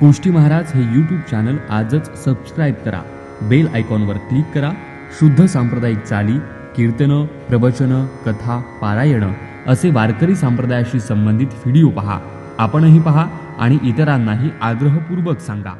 कोष्टी महाराज हे YouTube channel आजच subscribe करा, बेल आयकॉनवर क्लिक करा. शुद्ध सांप्रदायिक चाली, कीर्तनं, प्रवचनं, कथा, पारायणं असे वारकरी संप्रदायाशी संबंधित व्हिडिओ पहा. आपणही पहा आणि इतरांनाही आग्रहपूर्वक सांगा.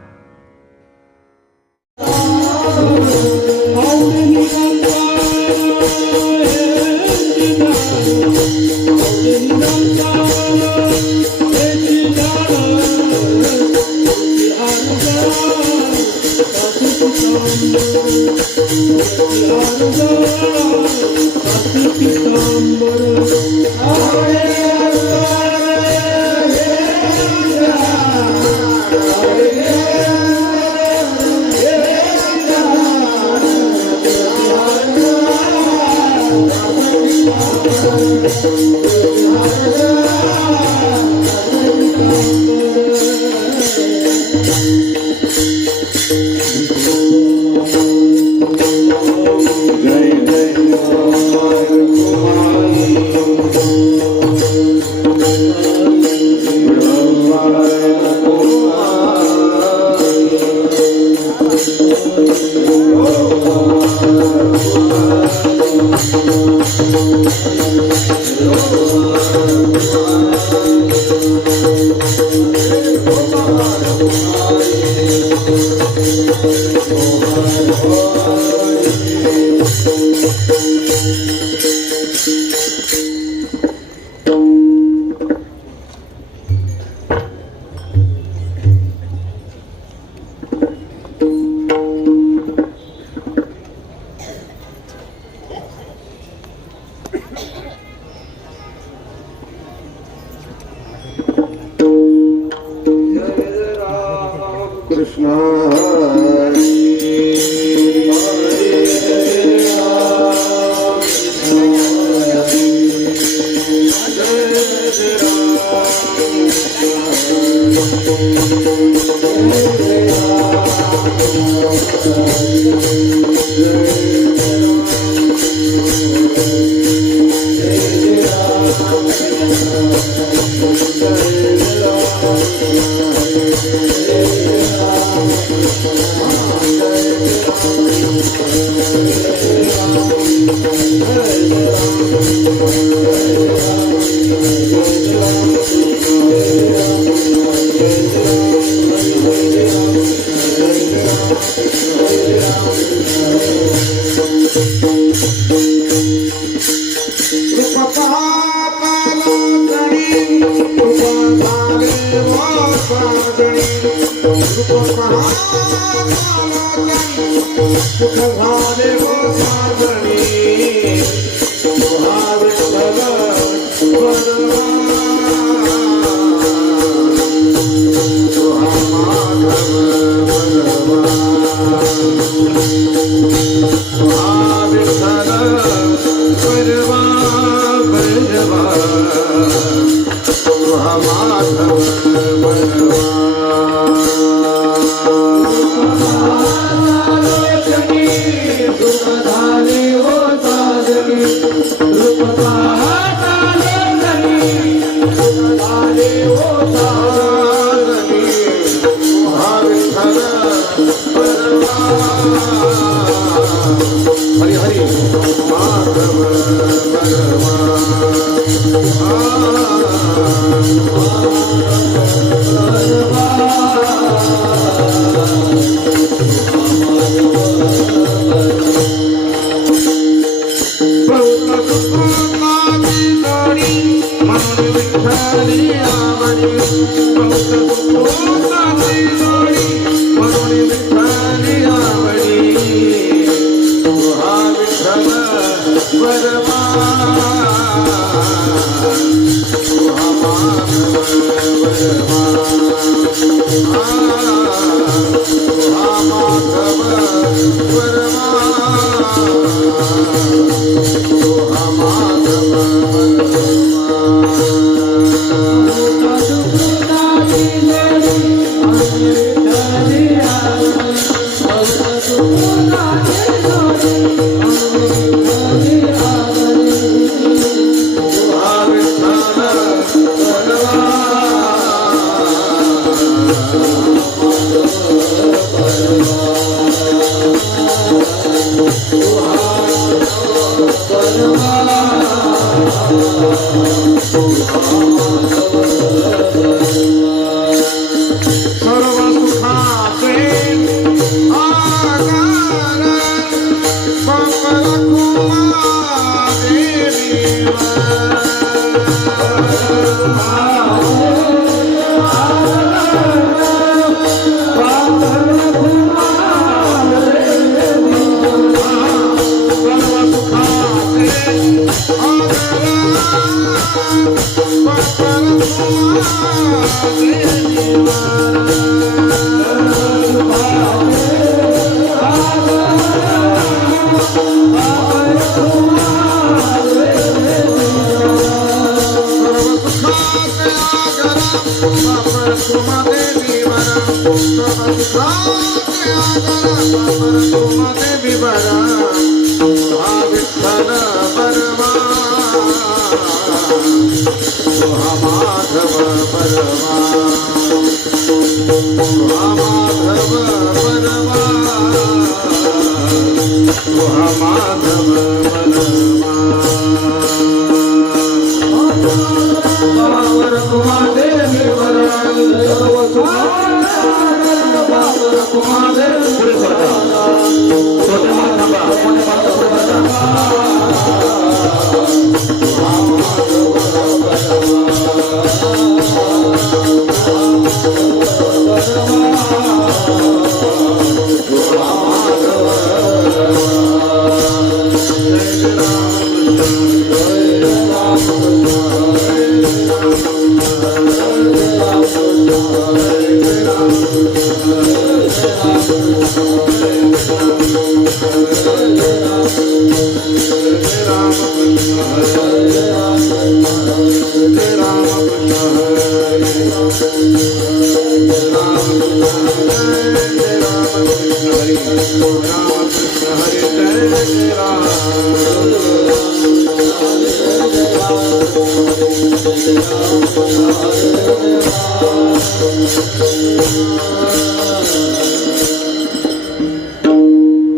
हरि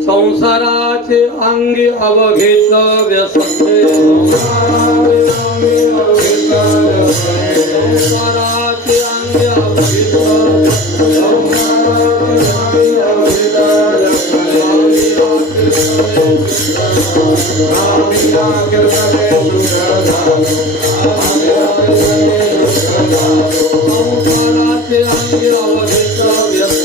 संसाराचे अंगी अवघेच व्यसने संसाराचे अंगी अवघेच संसाराचे अंगी अवघेच व्यसने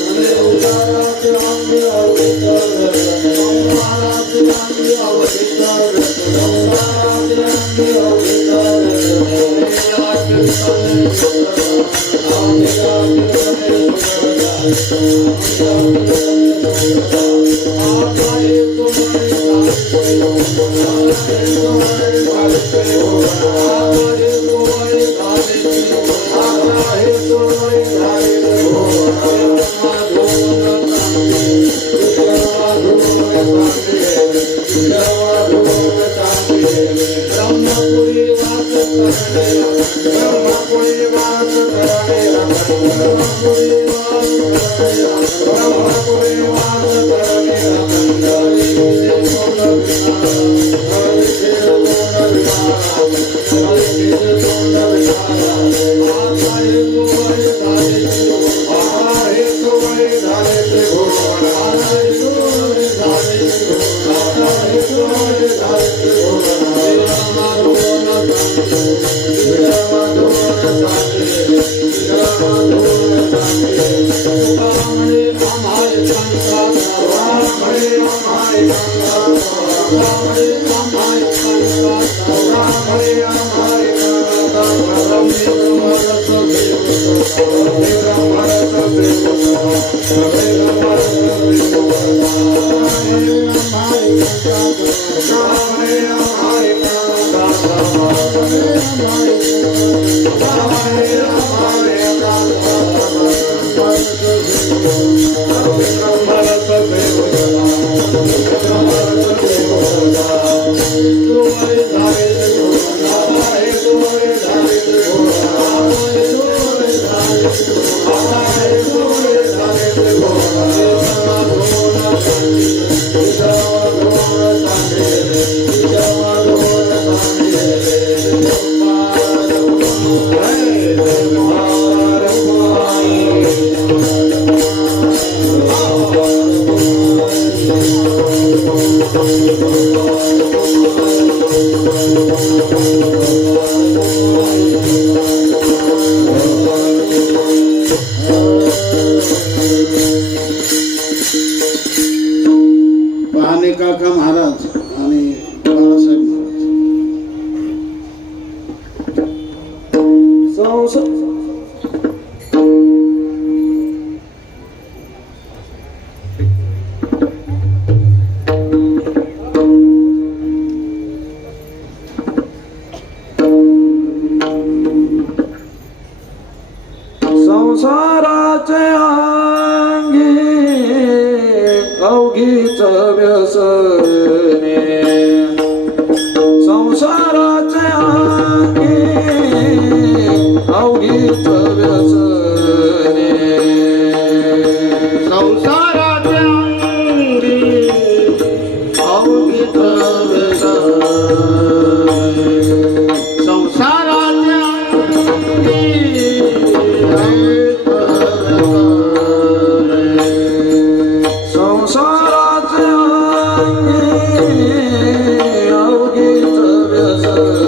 काका महाराज आणि बाळासाहेब महाराज संसाराचे अंगी अवघीच व्यसने संसाराचे अंगी अवघीच व्यसने संसाराचे अंगी अवघीच व्यसने संसाराचे अंगी अवघीच व्यसने संसाराचे अंगी अवघीच व्यसने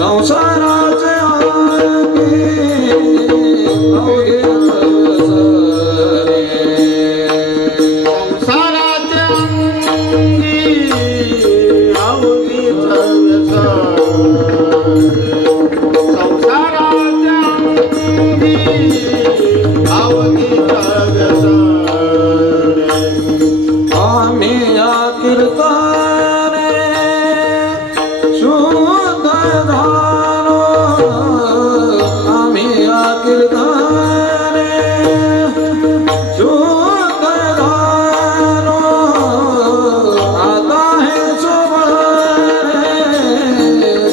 संसाराचे अंगी अवघीच व्यसने संसाराचे अंगी अवघीच व्यसने संसाराचे अंगी अवघीच व्यसने आम्ही या कीर्तने शुद्ध झालो आम्ही या कीर्तने शुद्ध झालो आता हे सोबरे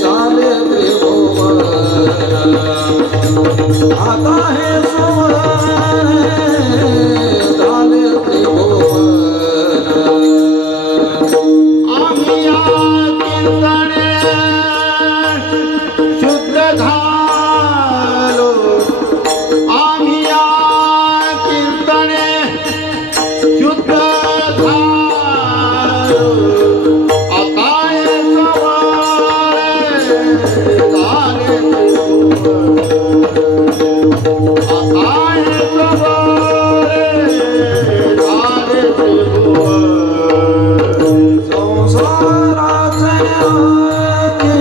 झाले त्रिभुवन आता हे सोबरे झाले त्रिभुवन आम्ही या कीर्तने शुद्ध झालो आम्ही या कीर्तने शुद्ध झालो आता हे सवारे झाले आता हे सवारे झाले त्रिभुवन संसाराचे अंगी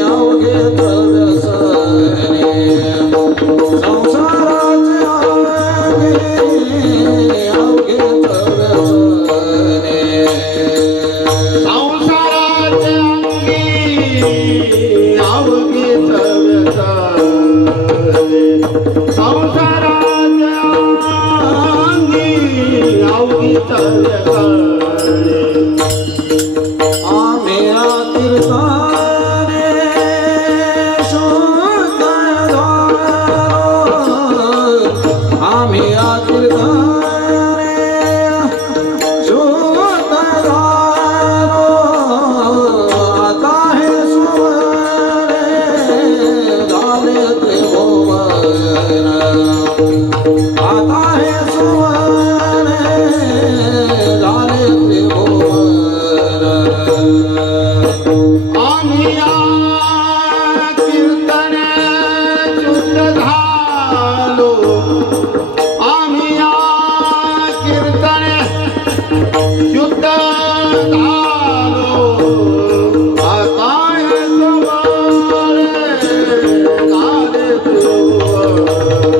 अवघीच व्यसने संसाराचे अंगी अवघीच व्यसने संसाराचे अंगी अवघीच व्यसने संसाराचे अंगी अवघीच व्यसने आम्ही या कीर्तने शुद्ध झालो आम्ही या कीर्तने शुद्ध झालो आता हे सुवरे झाले त्रिभुवन आता हे सुवरे झाले त्रिभुवन आम्ही या कीर्तने शुद्ध झालो आम्ही या कीर्तने शुद्ध झालो आता हे सवारे झाले त्रिभुवन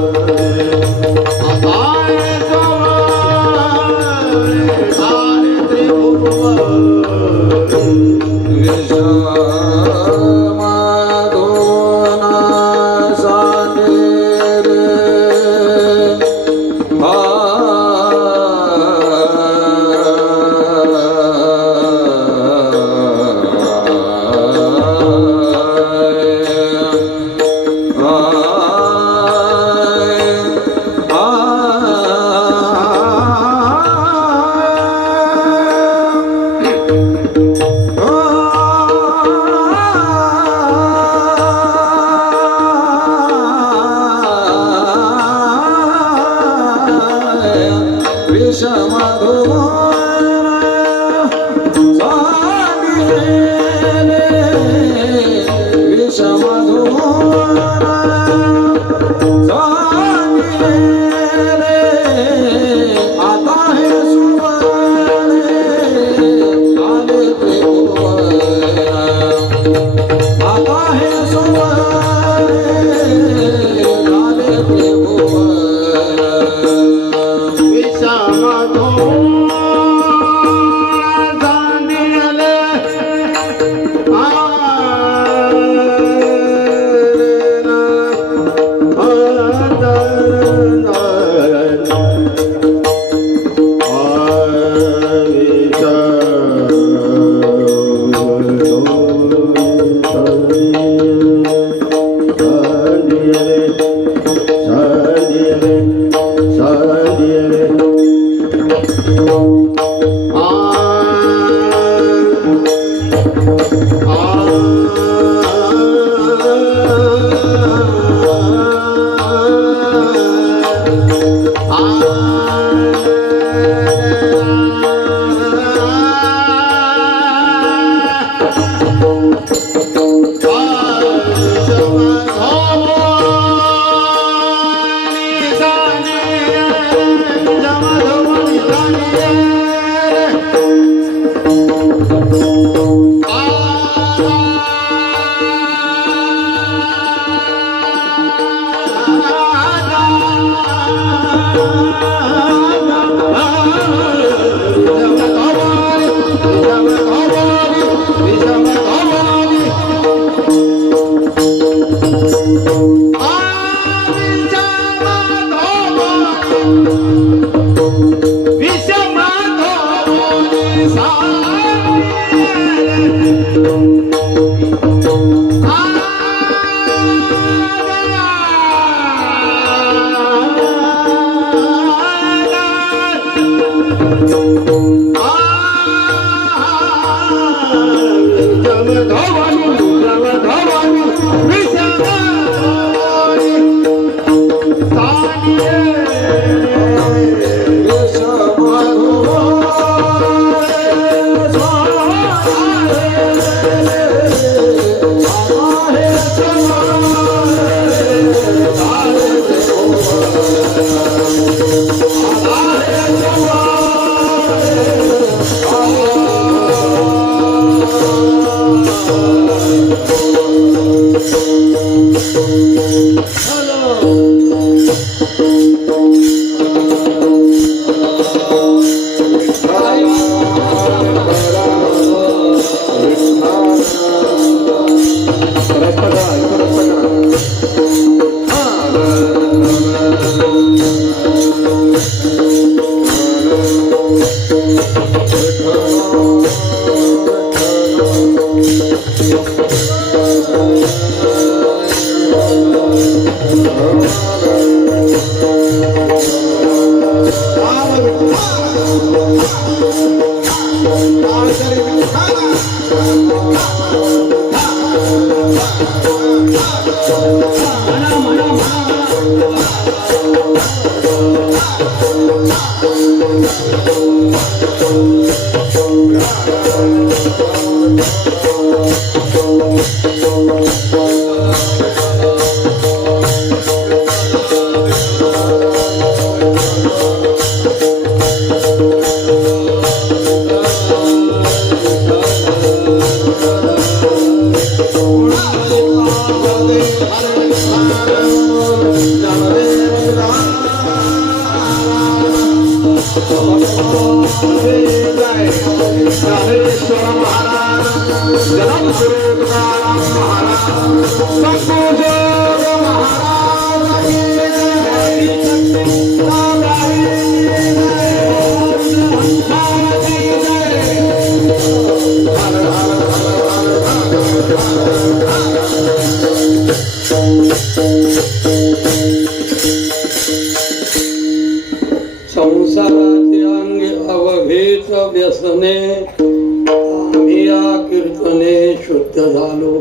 संसाराचे अंग अवघेच व्यसने आम्ही या कीर्तने शुद्ध झालो.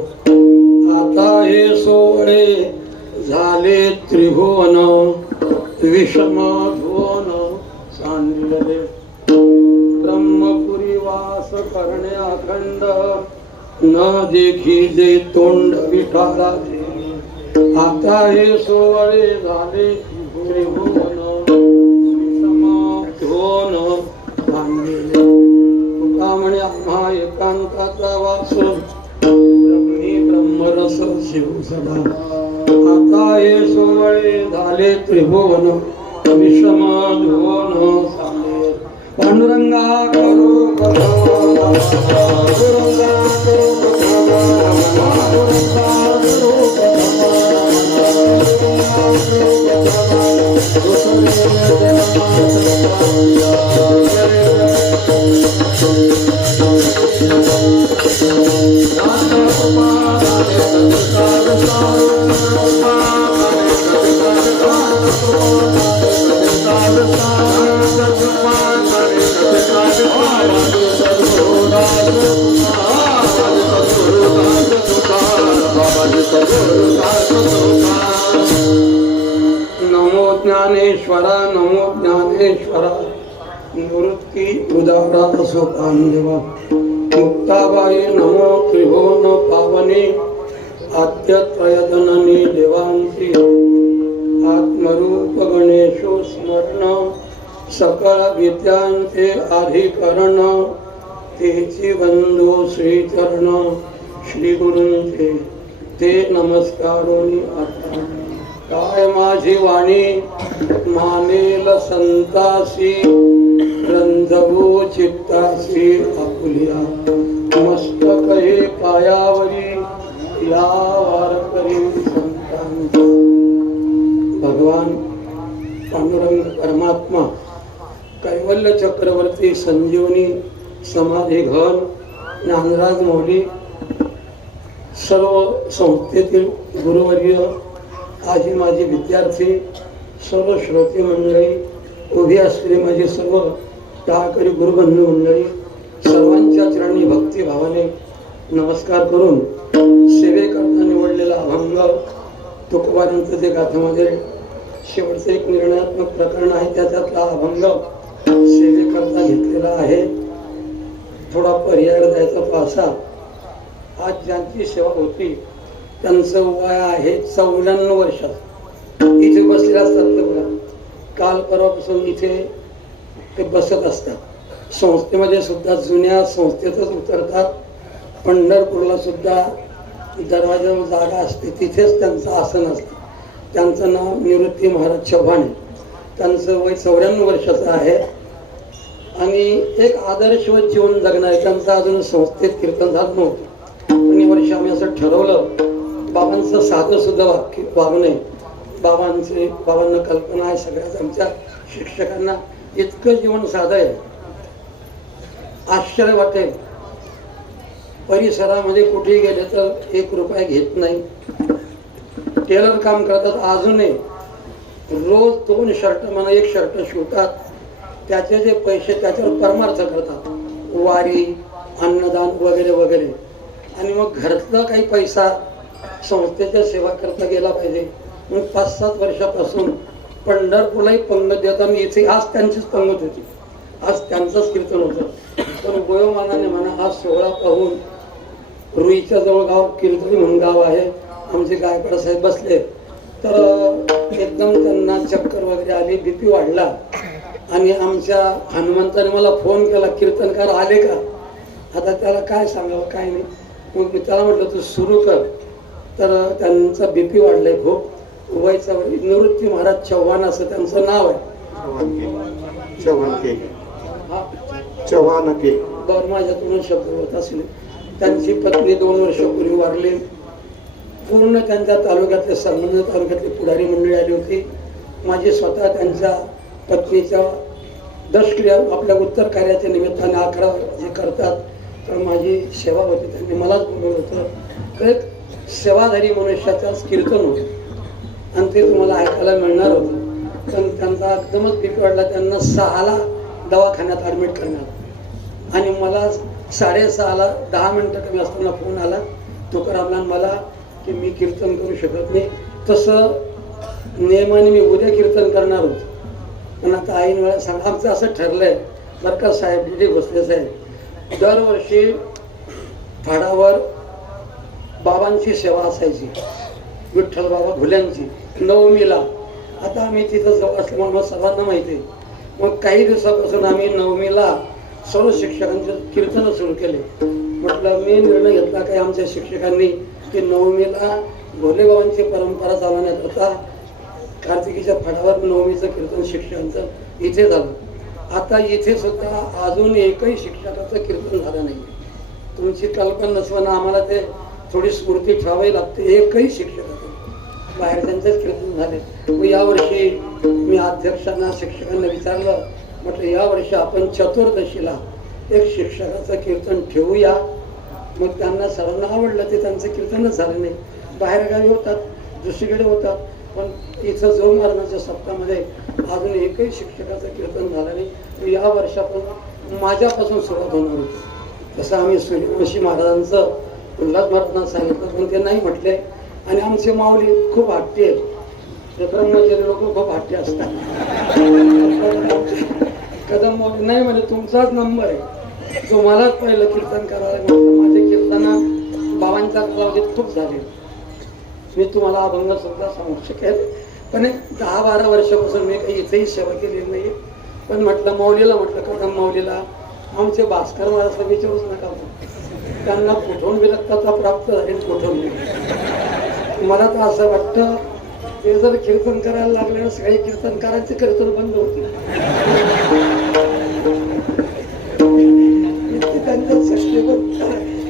आता हे सोहळे झाले त्रिभुवन विषम भुवन सांडिले. ब्रह्मपुरी वास करणे अखंड न देखी जे तोंड विठाराचे. आता हे सोहळे झाले त्रिभुवन विषम भुवन सांडिले. तुका म्हणे आम्हा एकांताचा वास ब्रह्मी ब्रह्मरस शिव सदा. आता हे सोहळे झाले त्रिभुवन विषम भुवन सांडिले. पांडुरंगा करू कथा पांडुरंगा करू कथा पांडुरंगा करू कथा नमो ज्ञानेश्वरा नमो ज्ञानेश्वरा निवृत्ती उदारा सुखांदेवा मुक्ताबाई नमो त्रिभुवन पावने आद्यत्रयधननी देवांची आत्मरूप गणेशो स्मरण सकळ विद्यांचे अधिकरण तेची बंधू श्रीचरण श्री गुरूंचे ते नमस्कारोनी आता काय माझी वाणी मानेल संतासी रंजवू चित्तासी आपुलिया मस्तक हे पायावरी या वारकरी संतांचा भगवान पांडुरंग परमात्मा कैवल्य चक्रवर्ती संजीवनी समाधी घन ज्ञानराज मौली सर्व संस्थेतील गुरुवर्य आजी माझी विद्यार्थी सर्व श्रोते मंडळी उभी असलेली माझी सर्व टाळकरी गुरुबंधू मंडळी सर्वांच्या चरणी भक्तिभावाने नमस्कार करून सेवेकरता निवडलेला अभंग तुकोबारांचं जे गाथामध्ये शेवटचं एक निर्णयात्मक प्रकरण आहे त्याच्यातला अभंग सेवेकरता घेतलेला आहे. थोडा पर्याय द्यायचा पासा. आज ज्यांची सेवा होती त्यांचं वय आहे 94 वर्षात. इथे बसलेले असतात ते बघा, काल परवापासून इथे ते बसत असतात. संस्थेमध्ये सुद्धा जुन्या संस्थेतच उतरतात. पंढरपूरला सुद्धा दरवाजावर जागा असते तिथेच त्यांचं आसन असतं. त्यांचं नाव निवृत्ती महाराज चव्हाण. त्यांचं वय 94 वर्षाचं आहे आणि एक आदर्शवत जीवन जगणारे. त्यांचं अजून संस्थेत कीर्तन झालं नव्हतं पण या वर्षी आम्ही असं ठरवलं बाबांचं साधं सुद्धा वाक्य वागणे. बाबांना कल्पना आहे सगळ्याच आमच्या शिक्षकांना इतकं जीवन साधं आहे आश्चर्य वाटेल. परिसरामध्ये कुठेही गेले तर 1 रुपया घेत नाही. टेलर काम करतात अजूनही. रोज 2 शर्ट म्हणा 1 शर्ट शिवतात. त्याचे जे पैसे त्याच्यावर परमार्थ करतात. वारी अन्नदान वगैरे वगैरे. आणि मग घरातला काही पैसा संस्थेच्या सेवा करता गेला पाहिजे. मग 5-7 वर्षापासून पंढरपूरलाही पंगत देताना इथे आज त्यांचीच पंगत होती. आज त्यांचंच कीर्तन होतं. पण वयोमानाने म्हणा आज 16 पाहून रुईच्या जवळ गाव कीर्तनी म्हणून गाव आहे. आमचे गायकवाड साहेब बसले तर एकदम त्यांना चक्कर वगैरे आली, बीपी वाढला आणि आमच्या हनुमंताने मला फोन केला, कीर्तनकार आले का? आता त्याला काय सांगावं काय नाही. मग मी त्याला म्हटलं तू सुरू कर. तर त्यांचा बीपी वाढलाय खूप. वयचा निवृत्ती महाराज चव्हाण असं त्यांचं नाव आहे. चव्हाण के बरं माझ्यातून शब्द होत असले. त्यांची पत्नी 2 वर्षापूर्वी वारली. पूर्ण त्यांच्या तालुक्यातले संबंध तालुक्यातली पुढारी मंडळी आली होती. माझी स्वतः त्यांच्या पत्नीच्या दशक्रिया आपल्या उत्तर कार्याच्या निमित्ताने 11 जे करतात तर माझी सेवा होती. त्यांनी मलाच बोलवलं होतं. एक सेवाधारी मनुष्याचाच कीर्तन होतं आणि ते तुम्हाला ऐकायला मिळणार होतं. पण त्यांचा एकदमच बीपी वाढला. त्यांना 6ला दवाखान्यात ॲडमिट करण्यात आणि मला 6:30ला 10 मिनिटं कमी असताना फोन आला तुकारामला मला की मी कीर्तन करू शकत नाही. तसं नियमाने मी उद्या कीर्तन करणार होतो पण आता ऐन वेळा सांग आमचं असं ठरलंय बरं का साहेब. तिथे बसलेच आहे. दरवर्षी फाडावर बाबांची सेवा असायची. विठ्ठल बाबा भुल्यांची नवमीला. आता आम्ही तिथं जवळ असल्यामुळे सर्वांना माहिती आहे. मग काही दिवसापासून आम्ही नवमीला सर्व शिक्षकांचे कीर्तन सुरू केले. म्हटलं मी निर्णय घेतला काय आमच्या शिक्षकांनी की नवमीला भोलेबाबांची परंपरा चालवण्यात होता. कार्तिकीच्या फडावर नवमीचं कीर्तन शिक्षकांचं इथे झालं. आता इथे सुद्धा अजून एकही शिक्षकाचं कीर्तन झालं नाही. तुमची कल्पना नसताना आम्हाला ते थोडी स्फूर्ती ठेवावी लागते. एकही शिक्षकाचं बाहेरच्यांचेच कीर्तन झाले. मग यावर्षी मी अध्यक्षांना शिक्षकांना विचारलं म्हटलं यावर्षी आपण चतुर्दशीला एक शिक्षकाचं कीर्तन ठेवूया. मग त्यांना सर्वांना आवडलं. ते त्यांचं कीर्तनच झालं नाही. बाहेरगावी होतात दुसरीकडे होतात पण इथं जोग महाराजांच्या सप्ताहामध्ये अजून एकही शिक्षकाचं कीर्तन झालं नाही. या वर्षापासून माझ्यापासून सुरुवात होणार होती. तसं आम्ही सूर्यवंशी महाराजांचं उल्हास महाराजांना सांगितलं, पण ते नाही म्हटले. आणि आमचे माऊली खूप हट्टी आहेत. ते ब्रह्मचारी लोक खूप हट्टी असतात. कदम माऊली नाही म्हणजे तुमचाच नंबर आहे, जो मलाच पहिलं कीर्तन करायला. माझे कीर्तन बाबांच्या कालावधीत खूप झाले. मी तुम्हाला अभंग सुद्धा सांगू शकेल, पण 10-12 वर्षापासून मी काही इथेही सेवा केलेली नाही. पण म्हटलं माऊलीला, म्हटलं कदम माऊलीला, आमचे भास्कर महाराज विचारूच नका, त्यांना कुठून विरक्तता प्राप्त झाली, कुठून नाही. मला तर असं वाटतं ते जर कीर्तन करायला लागले ना, सगळे कीर्तनकारांचे कीर्तन बंद होते. त्यांचं सृष्टी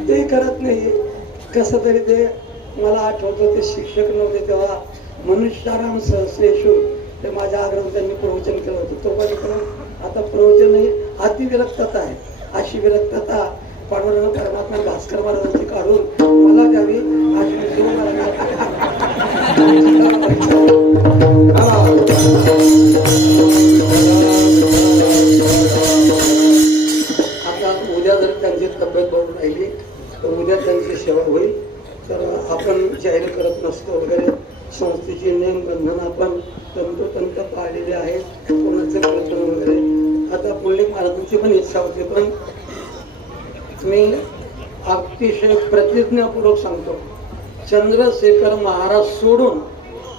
ते करत नाही. कसं तरी ते मला आठवतं, ते शिक्षक नव्हते तेव्हा मनुष्याराम सहस्रेशू ते माझ्या आग्रह त्यांनी प्रवचन केलं होतं. तो पण आता प्रवचन ही अतिविरक्तता आहे. अशी विरक्तता पांडुरंग परमात्मा भास्कर महाराजांची काढून मला द्यावी अशी आता उद्या जर त्यांची तब्येत बरोबर राहिली तर उद्या त्यांची सेवा होईल. तर आपण जाहीर करत नसतो वगैरे, संस्थेची नियम बंधन आपण तंतोतंत पाळलेले आहेत. कोणाचं कीर्तन वगैरे आता पुंडलिक महाराजांची पण इच्छा होती, पण मी अतिशय प्रतिज्ञापूर्वक सांगतो, चंद्रशेखर महाराज सोडून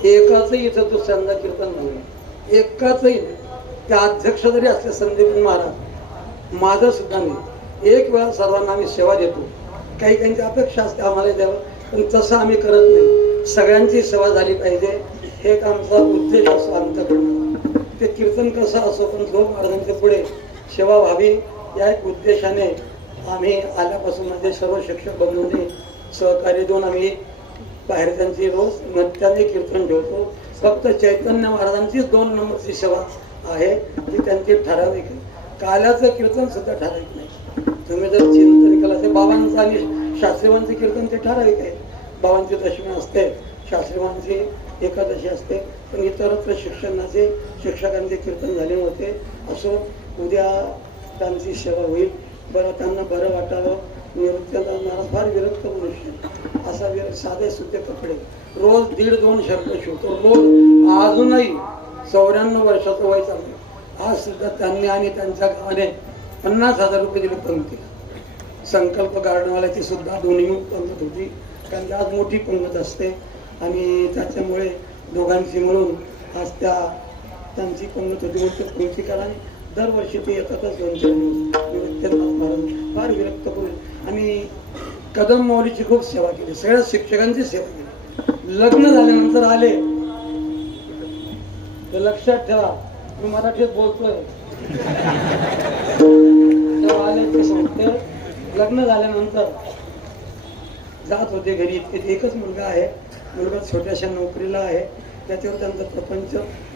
एकाचही इथं दुसऱ्यांदा कीर्तन झालं, एकाचही. त्या अध्यक्ष जरी असले संदीप महाराज, माझं सुद्धा नाही. एक वेळा सर्वांना आम्ही सेवा देतो, काही काहींची अपेक्षा असते आम्हाला द्यावं, पण तसं आम्ही करत नाही. सगळ्यांची सेवा झाली पाहिजे हे एक आमचा उद्देश असतो आमच्याकडून. ते कीर्तन कसं असो, पण जोग महाराजांच्या पुढे सेवा व्हावी या एक उद्देशाने आम्ही आल्यापासून म्हणजे सर्व शिक्षक बंधूंनी सहकार्य देऊन आम्ही बाहेरच्यांची रोज नृत्याने कीर्तन ठेवतो. फक्त चैतन्य महाराजांची 2 नंबरची सेवा आहे, ती त्यांची ठराविक आहे. काल्याचं कीर्तन सुद्धा ठराविक नाही. तुम्ही जर चिंतन केलं तर बाबांचं आणि शास्त्रीवांचे कीर्तन ते ठराविक आहे. बाबांची दशमी असते, शास्त्रीवांची एकादशी असते, पण इतरत्र शिक्षकांचे कीर्तन झाले होते. असो उद्या त्यांची सेवा होईल. बरं, त्यांना बरं वाटावं. निवृत्तीला महाराज फार विरक्त मनुष्य, असा साधे सुधे कपडे, रोज 1.5-2 शर्ट शिवतो रोज. अजूनही 94 वर्षाचं वय चाललं. आज सुद्धा त्यांनी आणि त्यांच्या गावाने 50,000 रुपये दिले पंक्तीला. संकल्प गार्डनवाल्याची सुद्धा दोन्ही पंगत होती, कारण की आज मोठी पंगत असते आणि त्याच्यामुळे दोघांची मिळून आज त्यांची पंगत होती. मोठी पंक्ती करा. दरवर्षी ते येतातच 2-4 दिवस. फार विरक्त करून आणि कदम माऊलीची खूप सेवा केली, सगळ्या शिक्षकांची सेवा केली. लग्न झाल्यानंतर आले तर लक्षात ठेवा, मी मराठीत बोलतोय. आले ते सांगते, लग्न झाल्यानंतर जात होते घरी. एकच मुलगा आहे, मुलगा छोट्याशा नोकरीला आहे, त्याच्यावर त्यांचा प्रपंच.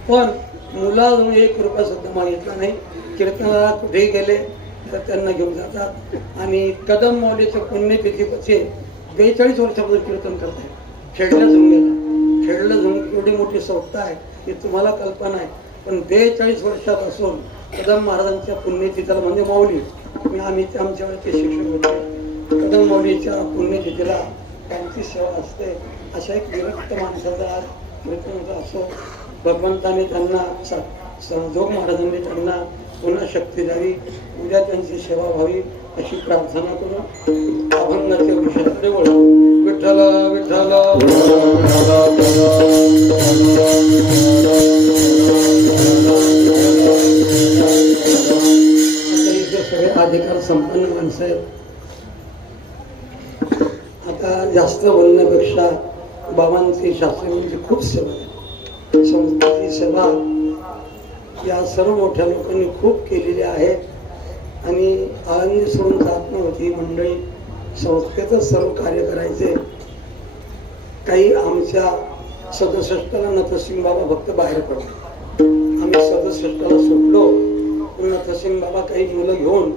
पण मुलाजवळ 1 रुपया सुद्धा मागितला नाही. कीर्तनाला कुठेही गेले तर त्यांना घेऊन जातात. आणि कदम माऊलीच्या पुण्यतिथीपाशी 42 वर्षापासून कीर्तन करतात. खेडल्या झुंगेला, खेडलं झुंग एवढी मोठी संस्था आहे की तुम्हाला कल्पना आहे. पण 42 वर्षापासून कदम महाराजांच्या पुण्यतिथीला म्हणजे माऊली, आम्ही आमच्या वेळेचे शिक्षक होते, कदम माऊलीच्या पुण्यतिथीला त्यांची सेवा असते. अशा एक विरक्त माणसाचा आज कीर्तन होता. असो भगवंताने त्यांना जोग महाराजांनी त्यांना पुन्हा शक्ती द्यावी, उद्या त्यांची सेवा व्हावी अशी प्रार्थना करून अभंगाच्या विषयाकडे वळू. विठ्ठल विठ्ठल सगळे अधिकार संपन्न माणसं आहेत. आता जास्त बोलण्यापेक्षा बाबांची शास्त्रीयांची खूप सेवा आहे. संस्थेची सेवा या सर्व मोठ्या लोकांनी खूप केलेली आहे आणि आळंदी सोडून जात नव्हती मंडळी. संस्थेचं सर्व कार्य करायचे. काही आमच्या 67ला नथसिंग बाबा फक्त बाहेर पडले. आम्ही 67ला सुटलो. नथसिंग बाबा काही मुलं घेऊन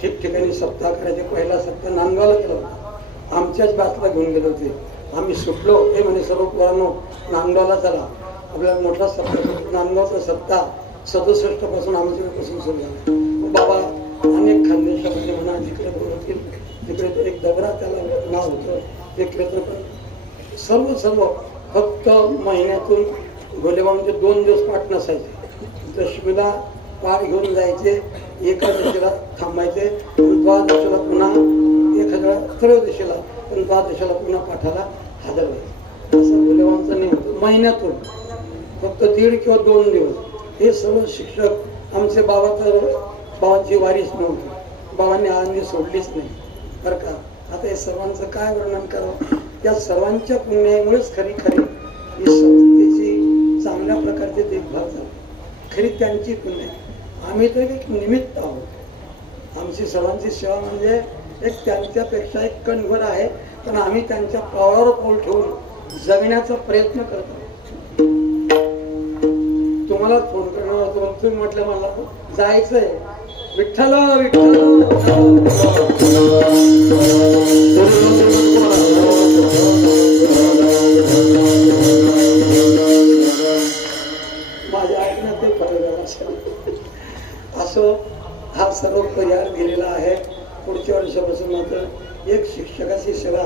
ठिकठिकाणी सप्ताह करायचे. पहिला सप्ताह नांदगावला केला होता, आमच्याच बातला घेऊन गेले होते. आम्ही सुटलो. हे म्हणे सर्व पोरांनो नांदगावला चला. आपल्याला मोठा सप्ताह, नांदगावचा सप्ताह 67 पासून आमच्यापासून सुरू झाला. बाबा अनेक खानदेशामध्ये म्हणा, जिकडे होतील तिकडे एक दगडा त्याला नाव होतं, ते कीर्तन सर्व फक्त महिन्यातून भोलेबाबांचे 2 दिवस पाठ नसायचे. दशमीला पाठ घेऊन जायचे, एकादशीला थांबायचे, द्वादशीला पुन्हा त्रयोदशीला पण द्वादशीला पुन्हा पाठाला हजर व्हायचे. असं भोलेबाबांचा नियम होतं. महिन्यातून फक्त 1.5 किंवा 2 दिवस. हे सर्व शिक्षक आमचे बाबा तर बाबांची वारीच नव्हती. बाबांनी आळंदी सोडलीच नाही बरं का. आता हे सर्वांचं काय वर्णन करावं. या सर्वांच्या पुण्यामुळेच खरी ही संस्थेची चांगल्या प्रकारची देखभाल झाली. खरी त्यांची पुण्य. आम्ही तर एक निमित्त आहोत. आमची सर्वांची सेवा म्हणजे एक त्यांच्यापेक्षा एक कणभर आहे, पण आम्ही त्यांच्या पावलावर पाऊल ठेवून जगण्याचा प्रयत्न करतो. तुम्हाला फोन करणार होतो, तुम्ही म्हटलं मला जायचंय. विठ्ठल विठ्ठल माझ्या ऐकण्यात ते फरक असं हा सर्व पर्याय दिलेला आहे. पुढच्या वर्षापासून मात्र एक शिक्षकाची सेवा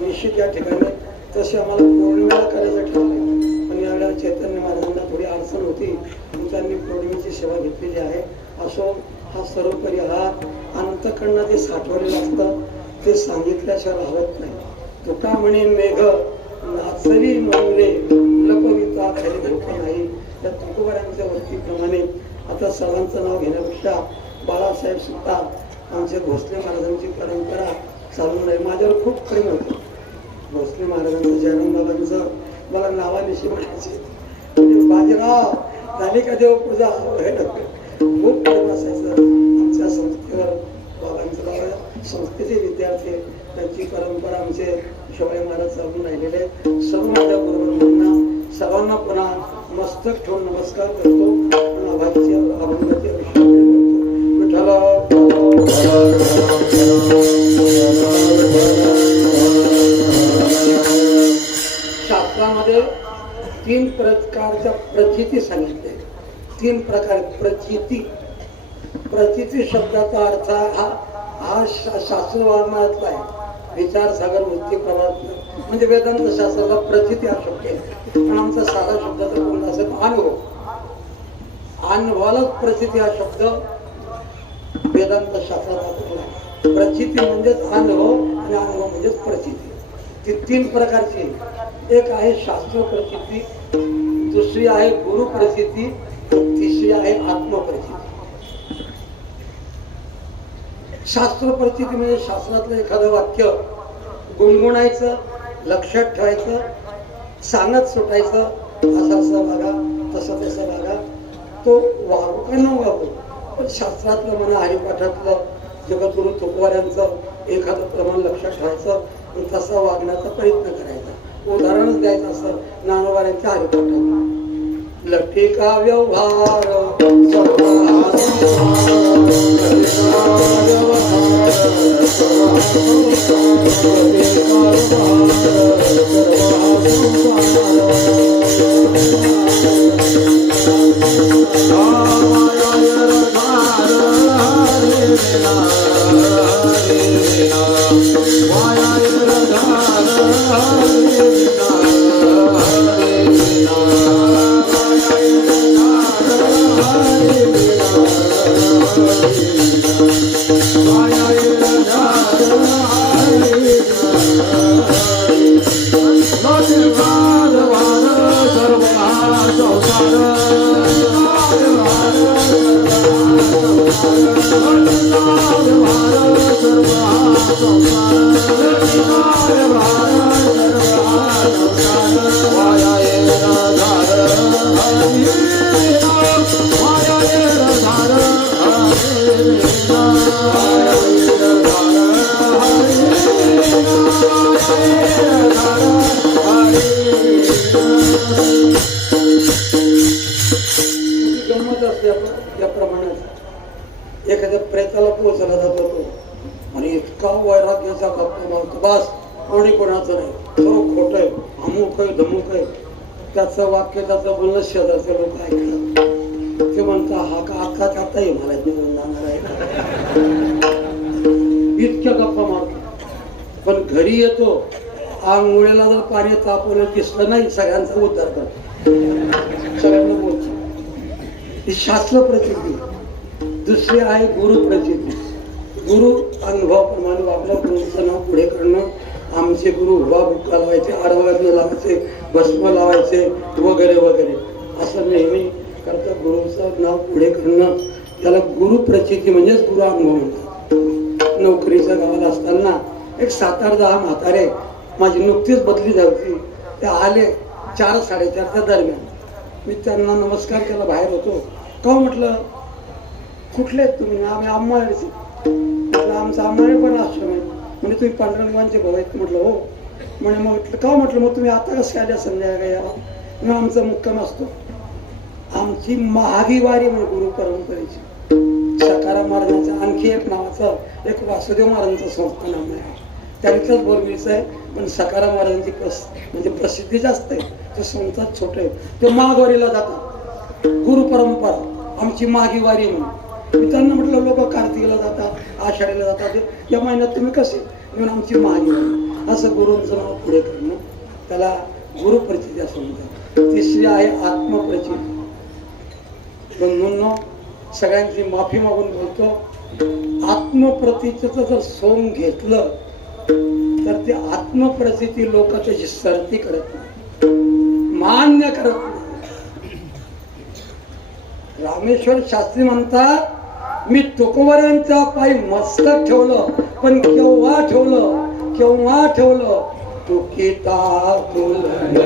निश्चित या ठिकाणी. तसे आम्हाला पौर्णिमेला करायचं ठरलंय, पण यावेळेला चैतन्य महाराजांना थोडी अडचण होती, त्यांनी पौर्णिमेची सेवा घेतलेली आहे. असो हा सर्व पर्याय अंतकरणात ते साठवलेलं असतं, ते सांगितल्याशिवाय राहत नाही. तुका म्हणे मेघ नाचली म्हणले लपविता खाली धोका नाही. त्या तुकोबारांच्या वृत्तीप्रमाणे आता सर्वांचं नाव घेण्यापेक्षा बाळासाहेब सुद्धा आमच्या भोसले महाराजांची परंपरा चालून राहील. माझ्यावर खूप प्रेम होतं भोसले महाराजांचं, जयराम बाबांचं. मला नावानिशी म्हणायचे बाजीराव झाली का देव पूजा, खूप प्रेम असायचं आमच्या संस्थेवर. बाबांचं बाबा संस्थेचे विद्यार्थी, त्यांची परंपरा आमचे शिवाजी महाराज चालून राहिलेले आहेत. सर्व माझ्या बरोबर सर्वांना पुन्हा मस्तक ठेवून नमस्कार करतो. आभाची अभंगाची अभिषेक करतो. शास्त्रामध्ये 3 प्रकारच्या प्रचिती सांगितले. 3 प्रकार प्रचिती. प्रचिती शब्दाचा अर्थ हा शास्त्र वाङ्मयातला आहे. विचार सागर वृत्ती प्रभाव म्हणजे वेदांत शास्त्राला प्रचिती हा शब्द आहे. पण आमचा साधा शब्दाचा कोणता असेल अनुभव. अनुभवालाच प्रचिती हा शब्द वेदांत शास्त्रात वापरला आहे. प्रचिती म्हणजेच अनुभव आणि अनुभव म्हणजेच प्रचिती. ती 3 प्रकारची. एक आहे शास्त्र प्रचिती, दुसरी आहे गुरु प्रचिती, तिसरी आहे आत्मप्रचिती. शास्त्र प्रचिती म्हणजे शास्त्रातलं एखादं वाक्य गुणगुणायचं, लक्षात ठेवायचं, सांगत सुटायचं. असं वागा, तसं वागा. तो वागू का न वागू, पण शास्त्रातलं म्हणा हरिपाठातलं जगद्गुरु तुकोबारांचं एखादं प्रमाण लक्षात ठेवायचं आणि तसा वागण्याचा प्रयत्न करायचा. उदाहरणच द्यायचं असं ज्ञानोबारांच्या हरिपाठात लठी का व्यवहार एखाद्या प्रेताला पोचला जातो तो आणि इतका वैराग्याचा गप्पा मारतो. बस कोणी कोणाचं नाही, सर्व खोटं आहे, अमुक आहे धमुक आहे. त्याचं वाक्य त्याचं बोलणं शेजारचे लोक ऐकतात. ते म्हणतात हा का अख्खा खाताही मला निघून जाणार आहे. इतक्या गप्पा मारतो. पण घरी येतो, आंघोळीला जर पाणी तापवलं दिसलं नाही, सगळ्यांचा उद्धार करतो, सगळ्यांना बोलतो. ही शास्त्र प्रचिती. दुसरी आहे गुरु प्रचिती. गुरु अनुभवाप्रमाणे वागणं, गुरुचं नाव पुढे करणं. आमचे गुरु हुबा बुक्का लावायचे, आडवायला लावायचे, भस्म लावायचे वगैरे वगैरे असं नेहमी करता. गुरुचं नाव पुढे करणं त्याला गुरु प्रचिती म्हणजेच गुरु अनुभव म्हणतात. नोकरीच्या गावाला असताना एक 7-8-10 म्हातारे, माझी नुकतीच बदली झाली, ते आले 4-4:30च्या दरम्यान. मी त्यांना नमस्कार केला, बाहेर होतो. का म्हटलं कुठले आहेत तुम्ही? आम्ही आंबाळेचे. म्हटलं आमचा आंबाळे पण आश्रम आहे. म्हणजे तुम्ही पांडुरंगांचे भाऊ आहेत? म्हटलं हो. म्हणे मग का? म्हटलं मग तुम्ही आता कसं आल्या संध्याकाळी याला? मग आमचा मुक्काम असतो. आमची महागी वारी म्हणजे गुरु परंपरेची. सकाराम महाराजांचं आणखी एक नावाचं एक वासुदेव महाराजांचं संस्थान आहे, त्यांच्याच बोलवीचं आहे. पण सकाराम महाराजांची म्हणजे प्रसिद्धी जास्त आहे. ते संस्थान छोटे आहे. ते माघवारीला जातात. गुरु परंपरा आमची मागी वारी म्हणून. मी त्यांना म्हटलं लोक कार्तिकीला जातात, आषाढीला जातात, या महिन्यात तुम्ही कसे? म्हणून आमची मागी वारी. असं गुरूंचं नाव पुढे करणं त्याला गुरुप्रचिती असं म्हणतात. तिसरी आहे आत्मप्रचिती. म्हणून सगळ्यांची माफी मागून बोलतो. आत्मप्रचितीचं जर सोंग घेतलं तर ते आत्मप्रचिती लोक त्याची सर्ती करत नाही, मान्य करत नाही. रामेश्वर शास्त्री म्हणतात, मी तुकोबरांच्या पायी मस्तक ठेवलं, पण केव्हा ठेवलं? केव्हा ठेवलं? तुकिता तुलने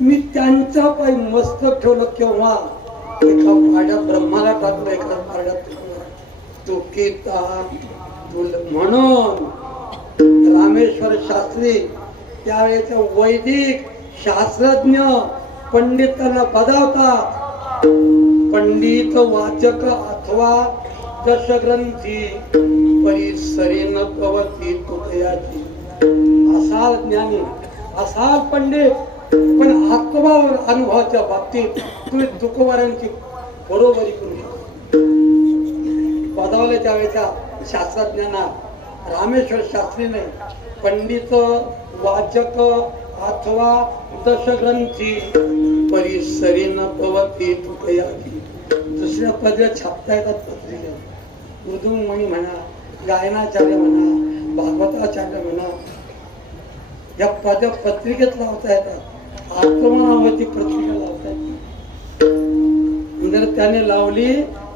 मी त्यांच्या पायी मस्तक ठेवलं केव्हा? एका पाड्यात ब्रह्माला टाकलं, एका पाड्यात तुकिता तुल. म्हणून रामेश्वर शास्त्री त्यावेळेच्या वैदिक शास्त्रज्ञ पंडितांना बजावतात. पंडित वाचक अथवा दशग्रंथी परिसरेन भवती तुकयाची. असाल ज्ञानी, असाल पंडित, पण आत्मावर अनुभवाच्या बाबतीत तुम्ही तुकोबारांची बरोबरी करू शकता. बजावल्या त्यावेळेच्या शास्त्रज्ञांना रामेश्वर शास्त्रीने पंडित वाचक अथवा दशग्रंथी परिसरीन भवती तुकयाची. दुसऱ्या पदव्या छापता येतात पत्रिका. उर्दू म्हणी म्हणा, गायनाचार्य म्हणा, भागवताचार्य म्हणा, या पदव्या पत्रिकेत लावता येतात. आत्मनावाची पत्रिका लावता येतात. जर त्याने लावली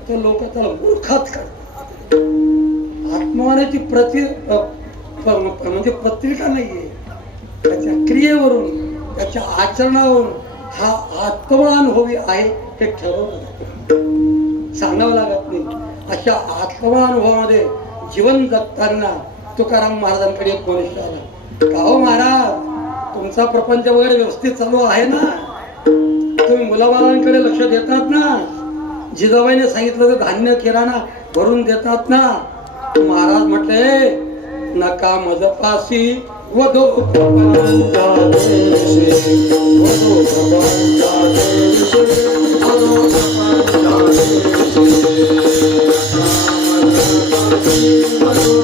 तर लोक त्याला मूर्खात काढतात. आत्मनावाची म्हणजे पत्रिका नाहीये, त्याच्या क्रियेवरून त्याच्या आचरणावरून हा आत्मानुभवी आहे हे ठरवलं, सांगावं लागत नाही. अशा आत्मानुभवामध्ये जीवन जगताना तुकाराम महाराजांकडे एक मनुष्य आला. का हो महाराज, तुमचा प्रपंच वगैरे व्यवस्थित चालू आहे ना? तुम्ही मुलाबाळांकडे लक्ष देतात ना? जिजाबाईने सांगितलं तर धान्य किराणा भरून देतात ना? महाराज म्हटले नका मज पासी वधो प्रपंचा देशे, वधो प्रपंचा देशे, वधो प्रपंचा देशे, वधो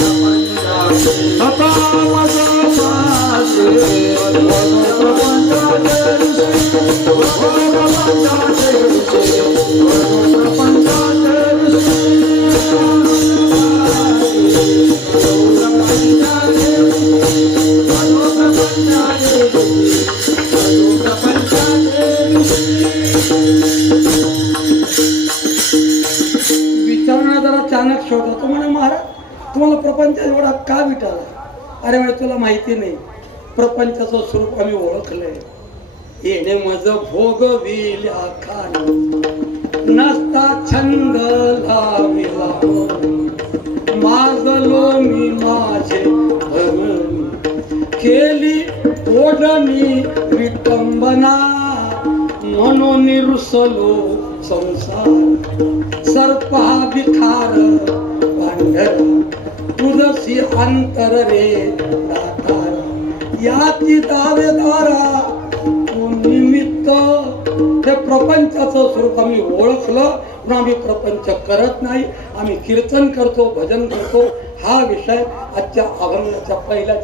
प्रपंचा आता माझा पासे वधो प्रपंचा देशे, वधो प्रपंचा देशे, वधो प्रपंचा विचारणा जरा अचानक शोधतो तो म्हणे महाराज तुम्हाला प्रपंच एवढा का विटाला? अरे म्हणजे तुला माहिती नाही, प्रपंचाचं स्वरूप आम्ही ओळखलंय. येणे मज भोगविल्या खाण नसता छंद लाविला, माजलो मी माझे भरून केली ओढणी विटंबना, म्हणून रुसलो संसार सर्पा विखार पांढरा, तुझशी अंतर रे दातारा, याची दावेदारा तू निमित्त. हे प्रपंचाचं स्वरूप आम्ही ओळखलं पण आम्ही प्रपंच करत नाही, आम्ही कीर्तन करतो, भजन करतो. हा विषय आजच्या अभंगाच्या पहिल्या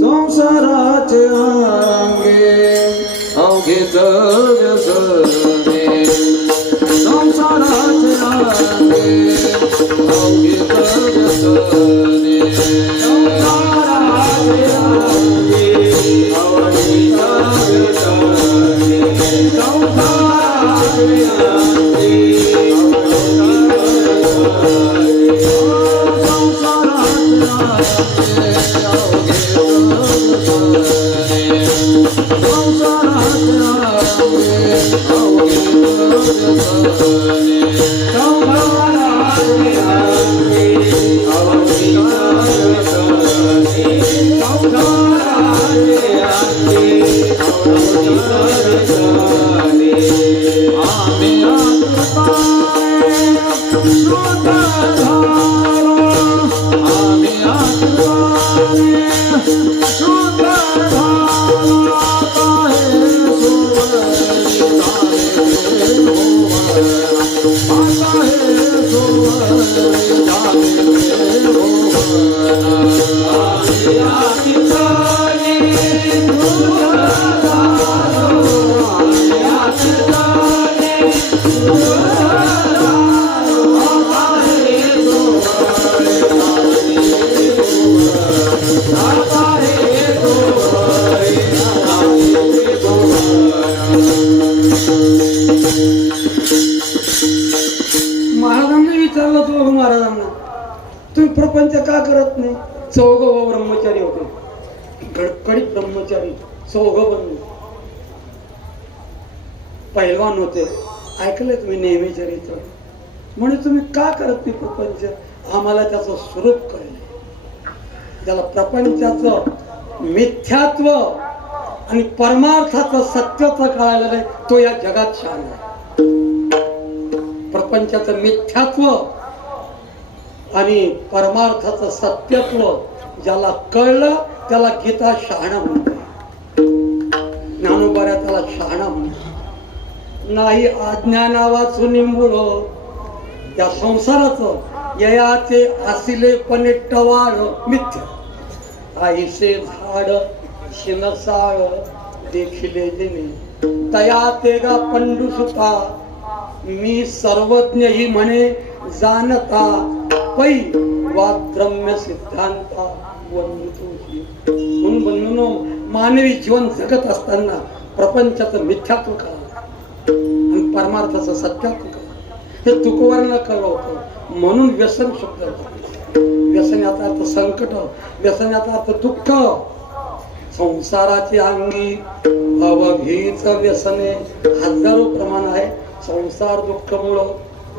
संसाराचे अंगे अवघेच व्यसने, संसाराचे अंगे अवघेच व्यसने, संसाराचे अंगे अवघेच व्यसने, संसाराचे अंगे महाराजांनी विचारलं तो महाराजांना तुम्ही प्रपंच का करत नाही? चौघ ब्रह्मचारी होते, कडकडीत ब्रह्मचारी चौघ बनले, पैलवान होते. ऐकलंय तुम्ही नेहमी चरित्र. म्हणजे तुम्ही का करत नाही प्रपंच? आम्हाला त्याचं स्वरूप कळलं, त्याला प्रपंचाचं मिथ्यात्व आणि परमार्थाचं सत्यत्व कळायला नाही. तो या जगात शान आहे. प्रपंचाचं मिथ्यात्व आणि परमार्थाचं सत्यत्व ज्याला कळलं त्याला गीता शहाणा म्हणते, ज्ञानोबाऱ्या त्याला शहाणा म्हणते. नाही अज्ञाना वाचून निंबुळ या संसाराचं ययाचे आसिले पणे टवाळ मिथ्य, आईसे झाड शिनसाळ देखिले जेणे, तया तेगा पंडू सुता मी सर्वज्ञ ही म्हणे जाणता, पै वाद्रम्य सिद्धांता वंदतोषी. म्हणून बंधूंनो, मानवी जीवन जगत असताना प्रपंचाचं मिथ्यात्व कळलं आणि परमार्थाचं सत्यात्व कळलं. हे तुकोबारांना कळलं होतं. म्हणून व्यसन शब्द होता. व्यसनाचा अर्थ संकट, व्यसनाचा अर्थ दुःख. संसाराची अंगी अवघीच व्यसने हजारो प्रमाण आहे. संसार दुःख मूळ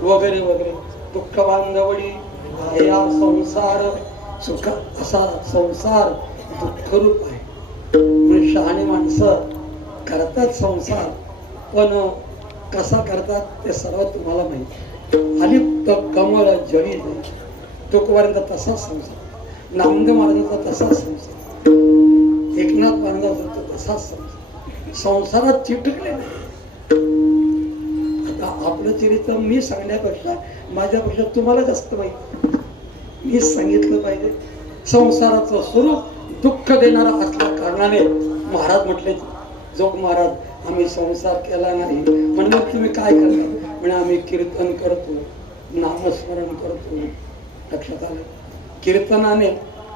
वगैरे वगैरे. दुःख बांधवडी या संसार सुख, असा संसार दुःखरूप आहे. म्हणून शहाणी माणसं करतात संसार, पण कसा करतात ते सर्व तुम्हाला माहिती. अलिप्त कमळ जळी तुकोबारांचा तसाच संसार, नामदेव महाराजांचा तसाच संसार, एकनाथ महाराजांचा तसाच संसार. संसारात चिटकले नाही. आता आपलं चरित्र मी सांगण्यापेक्षा माझ्यापेक्षा तुम्हाला जास्त माहिती. मी सांगितलं पाहिजे. संसाराचं स्वरूप दुःख देणारा असल्या कारणाने महाराज म्हटले, जोग महाराज आम्ही संसार केला नाही. म्हणजे तुम्ही काय करता? म्हणजे आम्ही कीर्तन करतो, नामस्मरण करतो. लक्षात आलं?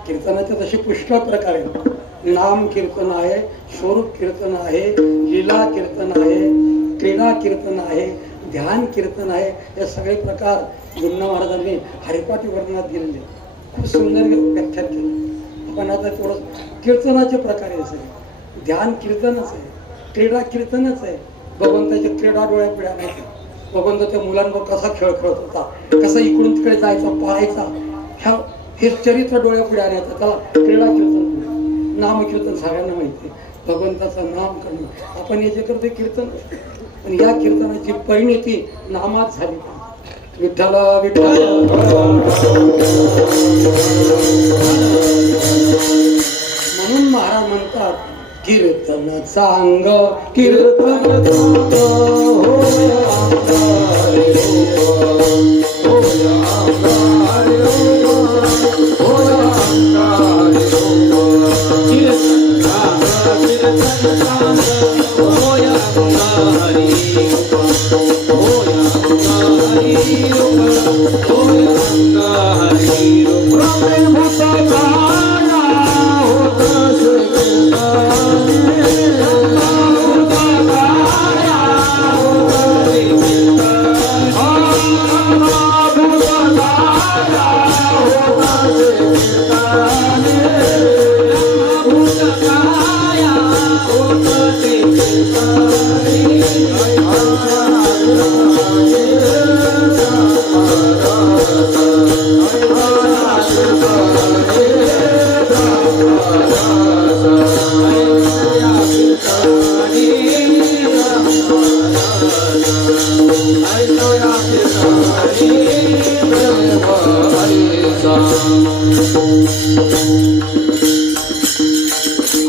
कीर्तनाचे तसे पुष्कळ प्रकार आहेत. नाम कीर्तन आहे, स्वरूप कीर्तन आहे, लीला कीर्तन आहे, क्रीडा कीर्तन आहे, ध्यान कीर्तन आहे. हे सगळे प्रकार गुरुनाथ महाराजांनी हरिपाठी वर्णनात दिलेले. खूप सुंदर व्याख्यान केलं. आपण आता थोडं कीर्तनाचे प्रकार आहे. सगळे ध्यान कीर्तनच आहे, क्रीडा कीर्तनच आहे. भगवंताच्या क्रीडा डोळ्या पिढ्या नाही. भगवंत त्या मुलांवर कसा खेळ खेळत होता, कसा इकडून तिकडे जायचा, पळायचा, हे चरित्र डोळ्या पुढे आणायचं. त्याला क्रीडा कीर्तन, नाम कीर्तन सगळ्यांना माहिती. भगवंताचं नाम करणं आपण हे जे करतो कीर्तन. पण या कीर्तनाची परिणती नामात झाली. विठ्ठल विठ्ठल म्हणून महाराज म्हणतात, कीर्तन चांग कीर्तन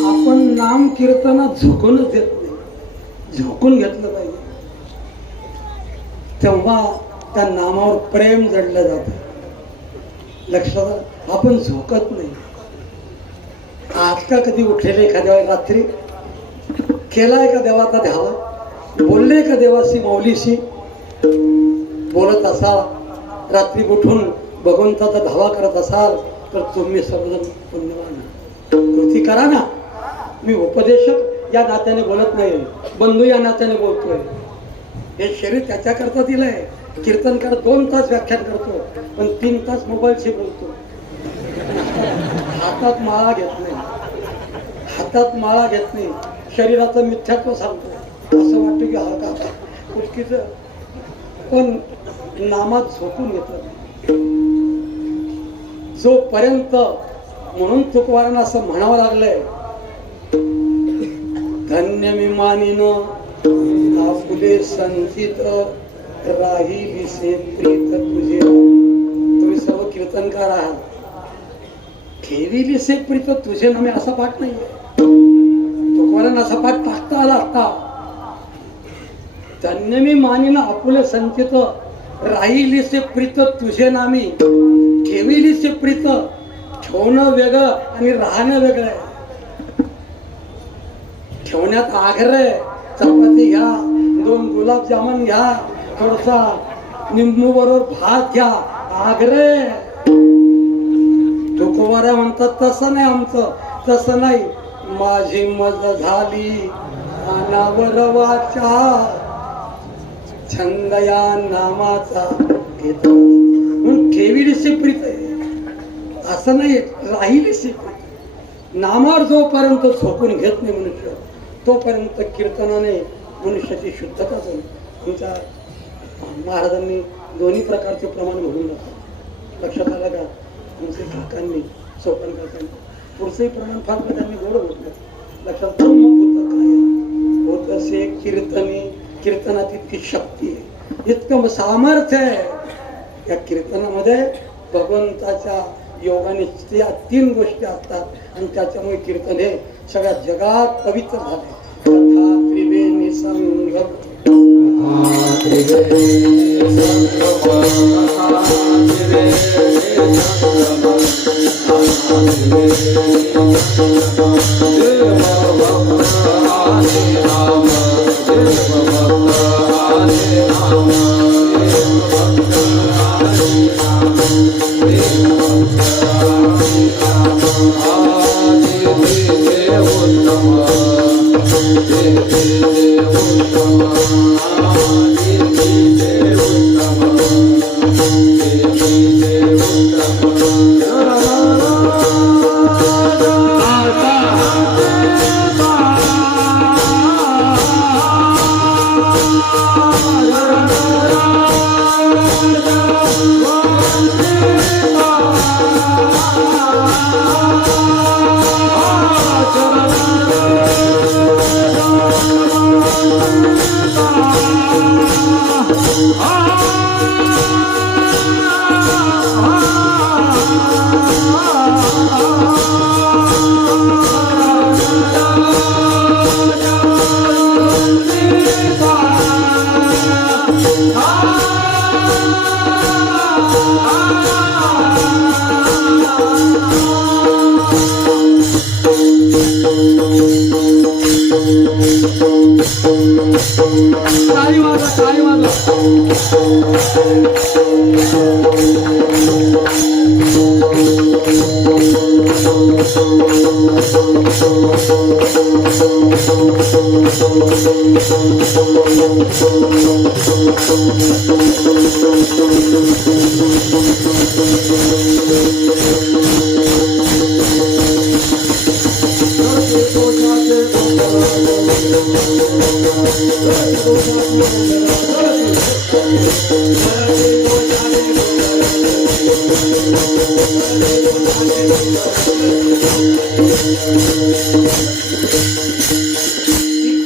आपण नाम कीर्तनात झोकूनच देत नाही. झोकून घेतलं पाहिजे, तेव्हा त्या नामावर प्रेम जडलं जातं. लक्षात आलं? आपण झोकत नाही. आज का कधी उठलेले एखाद्या वेळी रात्री केलाय का देवाचा ध्यावा, बोलले का देवाशी माऊलीशी बोलत असाल, रात्री उठून भगवंताचा धावा करत असाल तर तुम्ही सर्वजण पुण्यवान. कृती करा ना. मी उपदेशक या नात्याने बोलत नाही, बंधू या नात्याने बोलतोय. हे शरीर त्याच्याकरता दिलंय. कीर्तनकार 2 तास व्याख्यान करतो, पण 3 तास मोबाईलशी बोलतो. हातात माळा घेत नाही, हातात माळा घेत नाही. शरीराचं मिथ्यात्व सांगतो. असं वाटतं की हा का पुष्कीच, पण नामात झोपून घेतलं. जोपर्यंत, म्हणून तुकोबारांना असं म्हणावं लागलंय, धन्य मी मानिन आपुले संचित राहिली से प्रीत तुझे. तुम्ही सर्व कीर्तनकार आहात. ठेविली से प्रीत तुझे नामे असा पाठ नाहीये. तुकोबारांना असा पाठ टाकता आला असता. धन्य मी मानिन आपुले संचित राहिली से प्रीत तुझे नामी. ठेविली से प्रीत, ठेवणं वेगळं आणि राहणं वेगळं आहे. ठेवण्यात आग्रह आहे. चपाती घ्या, 2 गुलाबजामुन घ्या, थोडासा निंबू बरोबर भात घ्या, आग्रह. तुकोबारा म्हणतात तसं नाही आमचं, तसं नाही. माझी मज झाली अनावर वाचा, छंद या नामाचा घेतो. म्हणून ठेविली प्रीत आहे असं नाही, राहिली प्रीत. नामावर जोपर्यंत झोपून घेत नाही मनुष्य, तोपर्यंत कीर्तनाने मनुष्याची शुद्धता झाली. तुमच्या महाराजांनी दोन्ही प्रकारचे प्रमाण बघून टाकलं. लक्षात आलं का? आमचे काकांनी, सोपन काकांनी पुढचंही प्रमाण फार त्यांनी गोड होतं लक्षात ब्रह्म होतं काय होत असे कीर्तनी कीर्तनात इतकी शक्ती आहे इतकं सामर्थ्य आहे या कीर्तनामध्ये भगवंताच्या योगाने त्या 3 गोष्टी असतात आणि त्याच्यामुळे कीर्तन हे सगळ्या जगात पवित्र झाले कथा त्रिवेणी संगम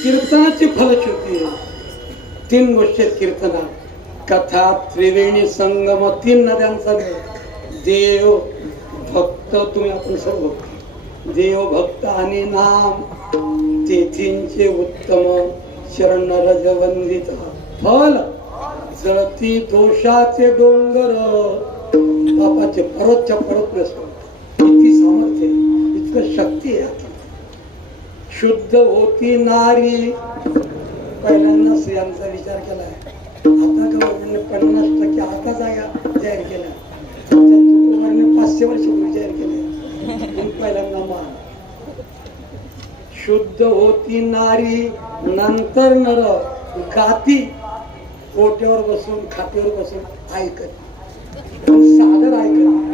कीर्तनाची फलश्रुती आहे 3 गोष्टी आहेत कीर्तनात कथा त्रिवेणी संगम 3 नद्यांचा देव भक्त तुम्ही आपण सर्व देव भक्त आणि नाम तेथींचे उत्तम शरण रजवंदित फल जळती दोषाचे डोंगर पापाचे परतच्या परत नसतो इतकी सामर्थ्य इतकं शक्ती आहे शुद्ध होती नारी पहिल्यांदा स्त्रियांचा विचार केलाय आता गव्हर्नमेंटने 50% आता जागा जाहीर केल्या तुकोबांनी 500 वर्षापूर्वी जाहीर केल्या पहिल्यांदा मान शुद्ध होती नारी नंतर नर गाती कोट्यावर बसून खाट्यावर बसून ऐकत सादर ऐकत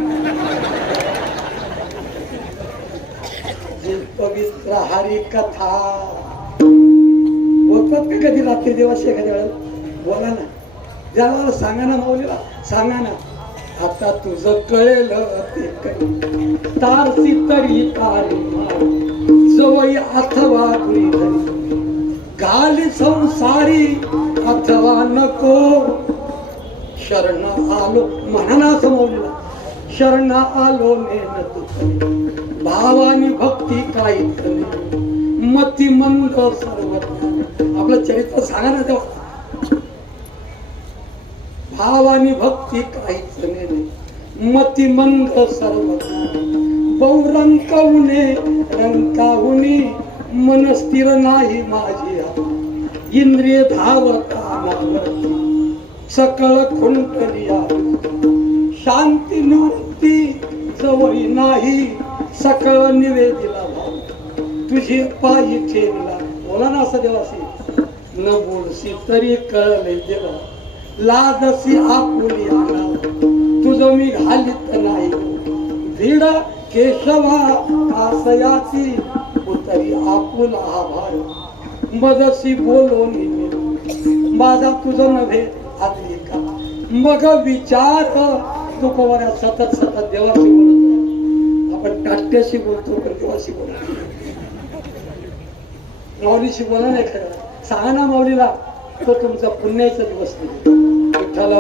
पवित्र हरी कथा बोलतात का कधी रात्री देवाशी एखाद्या वेळेला बोला ना ज्याला सांगा ना माऊलीला सांगा ना आता तुझं कळेल ते कळेल तारसी तरी तारी जवळ अथवा गाली संसारी अथवा नको शरण आलो म्हणा समोरला शरण आलो नेन तू भावानी भक्ती काहीच नाही मती मंद सर्व आपलं चरित्र सांगा ना तेव्हा भावानी भक्ती काहीच नाही मती मंद सर्व बहुरंकावणे रंकावणी मन स्थिर नाही माझी इंद्रिय धावता सकळ खुंटली शांती निवृत्ती जवळी नाही सकळ निवेदिला भाव तुझी पायी ठेवला बोला ना असं देवासी न बोलसी तरी कळले देवा लाजसी आपुली आला तुझं मी घालित नाही भीड केशवा कासयाची उतरी आपुला हा भार मदसी बोलोनी माझा तुझं नव्हे आदली का मग विचार तुकोबऱ्या सतत सतत देवाशी बोलतो आपण टाट्याशी बोलतो पण देवाशी बोलतो. माऊलीशी बोला नाही खरं, सांगा ना माऊलीला, तो तुमचा पुण्याचा दिवस नाही. विठ्ठल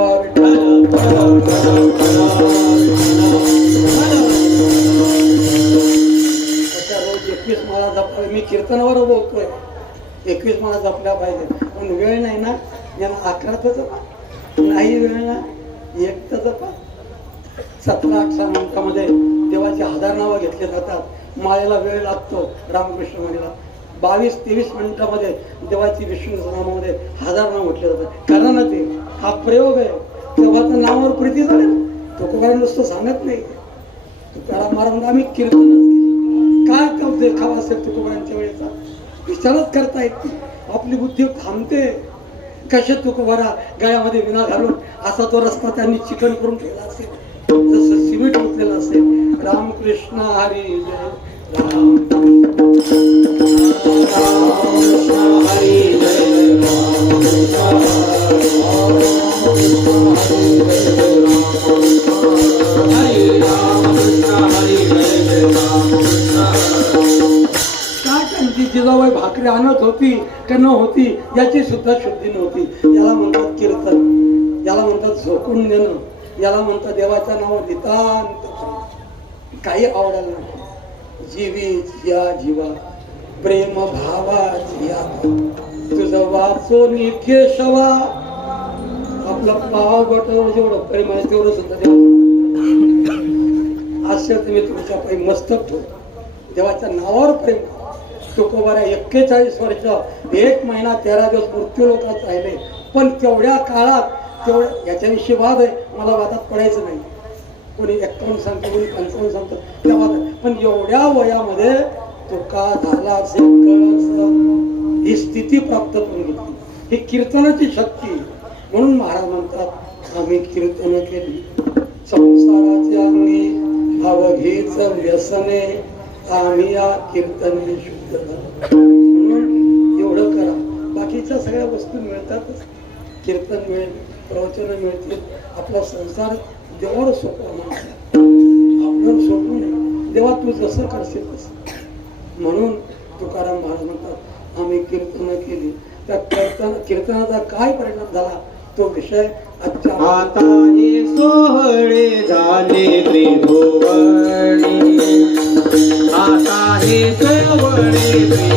अशा रोज 21 माळा जपावे. मी कीर्तनावर बोलतोय 21 माळा जपल्या पाहिजे, पण वेळ नाही ना, यांना 11 तर जपा, नाही वेळ ना 1 तर जपा. 17-18 मिनिटामध्ये देवाची 1000 नावं घेतले जातात. माळेला वेळ लागतो रामकृष्ण म्हणेला. 22-23 मिनिटामध्ये देवाची विष्णू नामामध्ये 1000 नाव म्हटले जातात. कारण ना ते हा प्रयोग आहे, तेव्हा तर नावावर प्रीती झाली. तुकोबाराने नुसतं सांगत नाही, तुकाराम महाराज आम्ही कीर्तनच केली. काय तो देखावा असेल तुकोबारांच्या वेळेचा विचारच करता येत नाही. आपली बुद्धी थांबते. कसे तुकोबारा गळ्यामध्ये विना घालून असा तो रस्ता त्यांनी चिकन करून ठेवला असेल, जसं सिमेंट उचलेलं असेल. रामकृष्ण हरी जय राम. जिजाबाई भाकरी आणत होती का न होती याची सुद्धा शुद्धी नव्हती. याला म्हणतात कीर्तन, याला म्हणतात झोकून देणं, याला म्हणतात देवाचं नाव नितांत काही आवडायला नको. जीवीत या जीवा प्रेम भावाची या तुझं वाचो केशवा. आपला पाव बटावर जेवढं प्रेम आहे तेवढं सुद्धा देवा असे तुम्ही तुमच्या पायी मस्तक ठेव. देवाच्या नावावर प्रेम. तुकोबारा 41 वर्ष 1 महिना 13 दिवस मृत्यू लोकात राहिले, पण तेवढ्या काळात तेवढ्या याच्याविषयी वाद आहे, मला वादात पडायचं नाही. कोणी 51 सांगतो, कोणी 55 सांगतो, त्या वादात. पण एवढ्या वयामध्ये तुका झाला असेल कळस, ही स्थिती प्राप्त करून घेतली. ही कीर्तनाची शक्ती. म्हणून महाराज म्हणतात आम्ही कीर्तन केली. संसाराच्या अंगी अवघीच व्यसने आम्ही या कीर्तने शुद्ध झालो. म्हणून एवढं करा. बाकीच्या सगळ्या वस्तू मिळतातच. कीर्तन मिळेल, प्रवचन मिळतील, आपला संसार देवावर सोपवा म्हणतात. आपल्यावर सोपवू नये. देवा तू जसं करशील तसं. म्हणून तुकाराम महाराज म्हणतात आम्ही कीर्तन केली. त्या कीर्तनाचा काय परिणाम झाला तो विषय आजच्या. आता हे सोहळे झाले त्रिभुवनी, आता हे सोहळे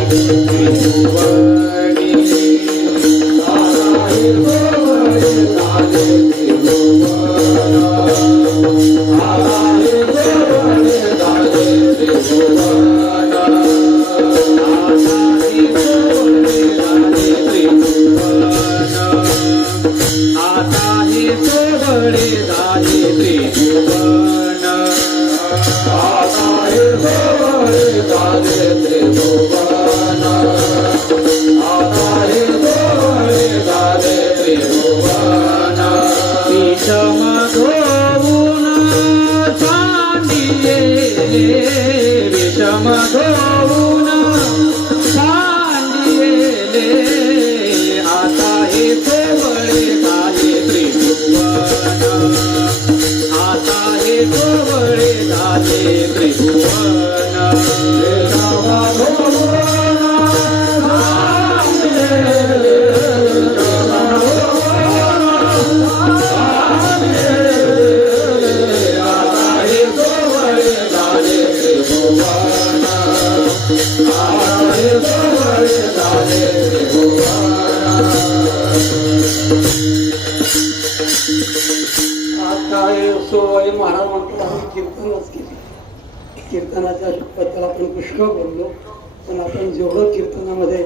त्रिभुवनी, आता हे सोहळे झाले त्रिभुवनी, आता हे सोहळे झाले त्रिभुवनी, आता हे सोहळे झाले त्रिभुवनी, आता हे सोहळे झाले त्रिभुवन, आता हे सोहळे झाले त्रिभुवन, आता हे सोहळे झाले त्रिभुवन. विषम धोऊन चांदिये, विषम धोऊन चांदिये, आता हे सोहळे झाले त्रिभुवन, आता हे सोहळे झाले त्रिभुवन. सोय महाराज म्हणतो आम्ही कीर्तनच केली. कीर्तनाच्या बद्दल आपण पुष्कळ बोललो, पण आपण जेवढं कीर्तनामध्ये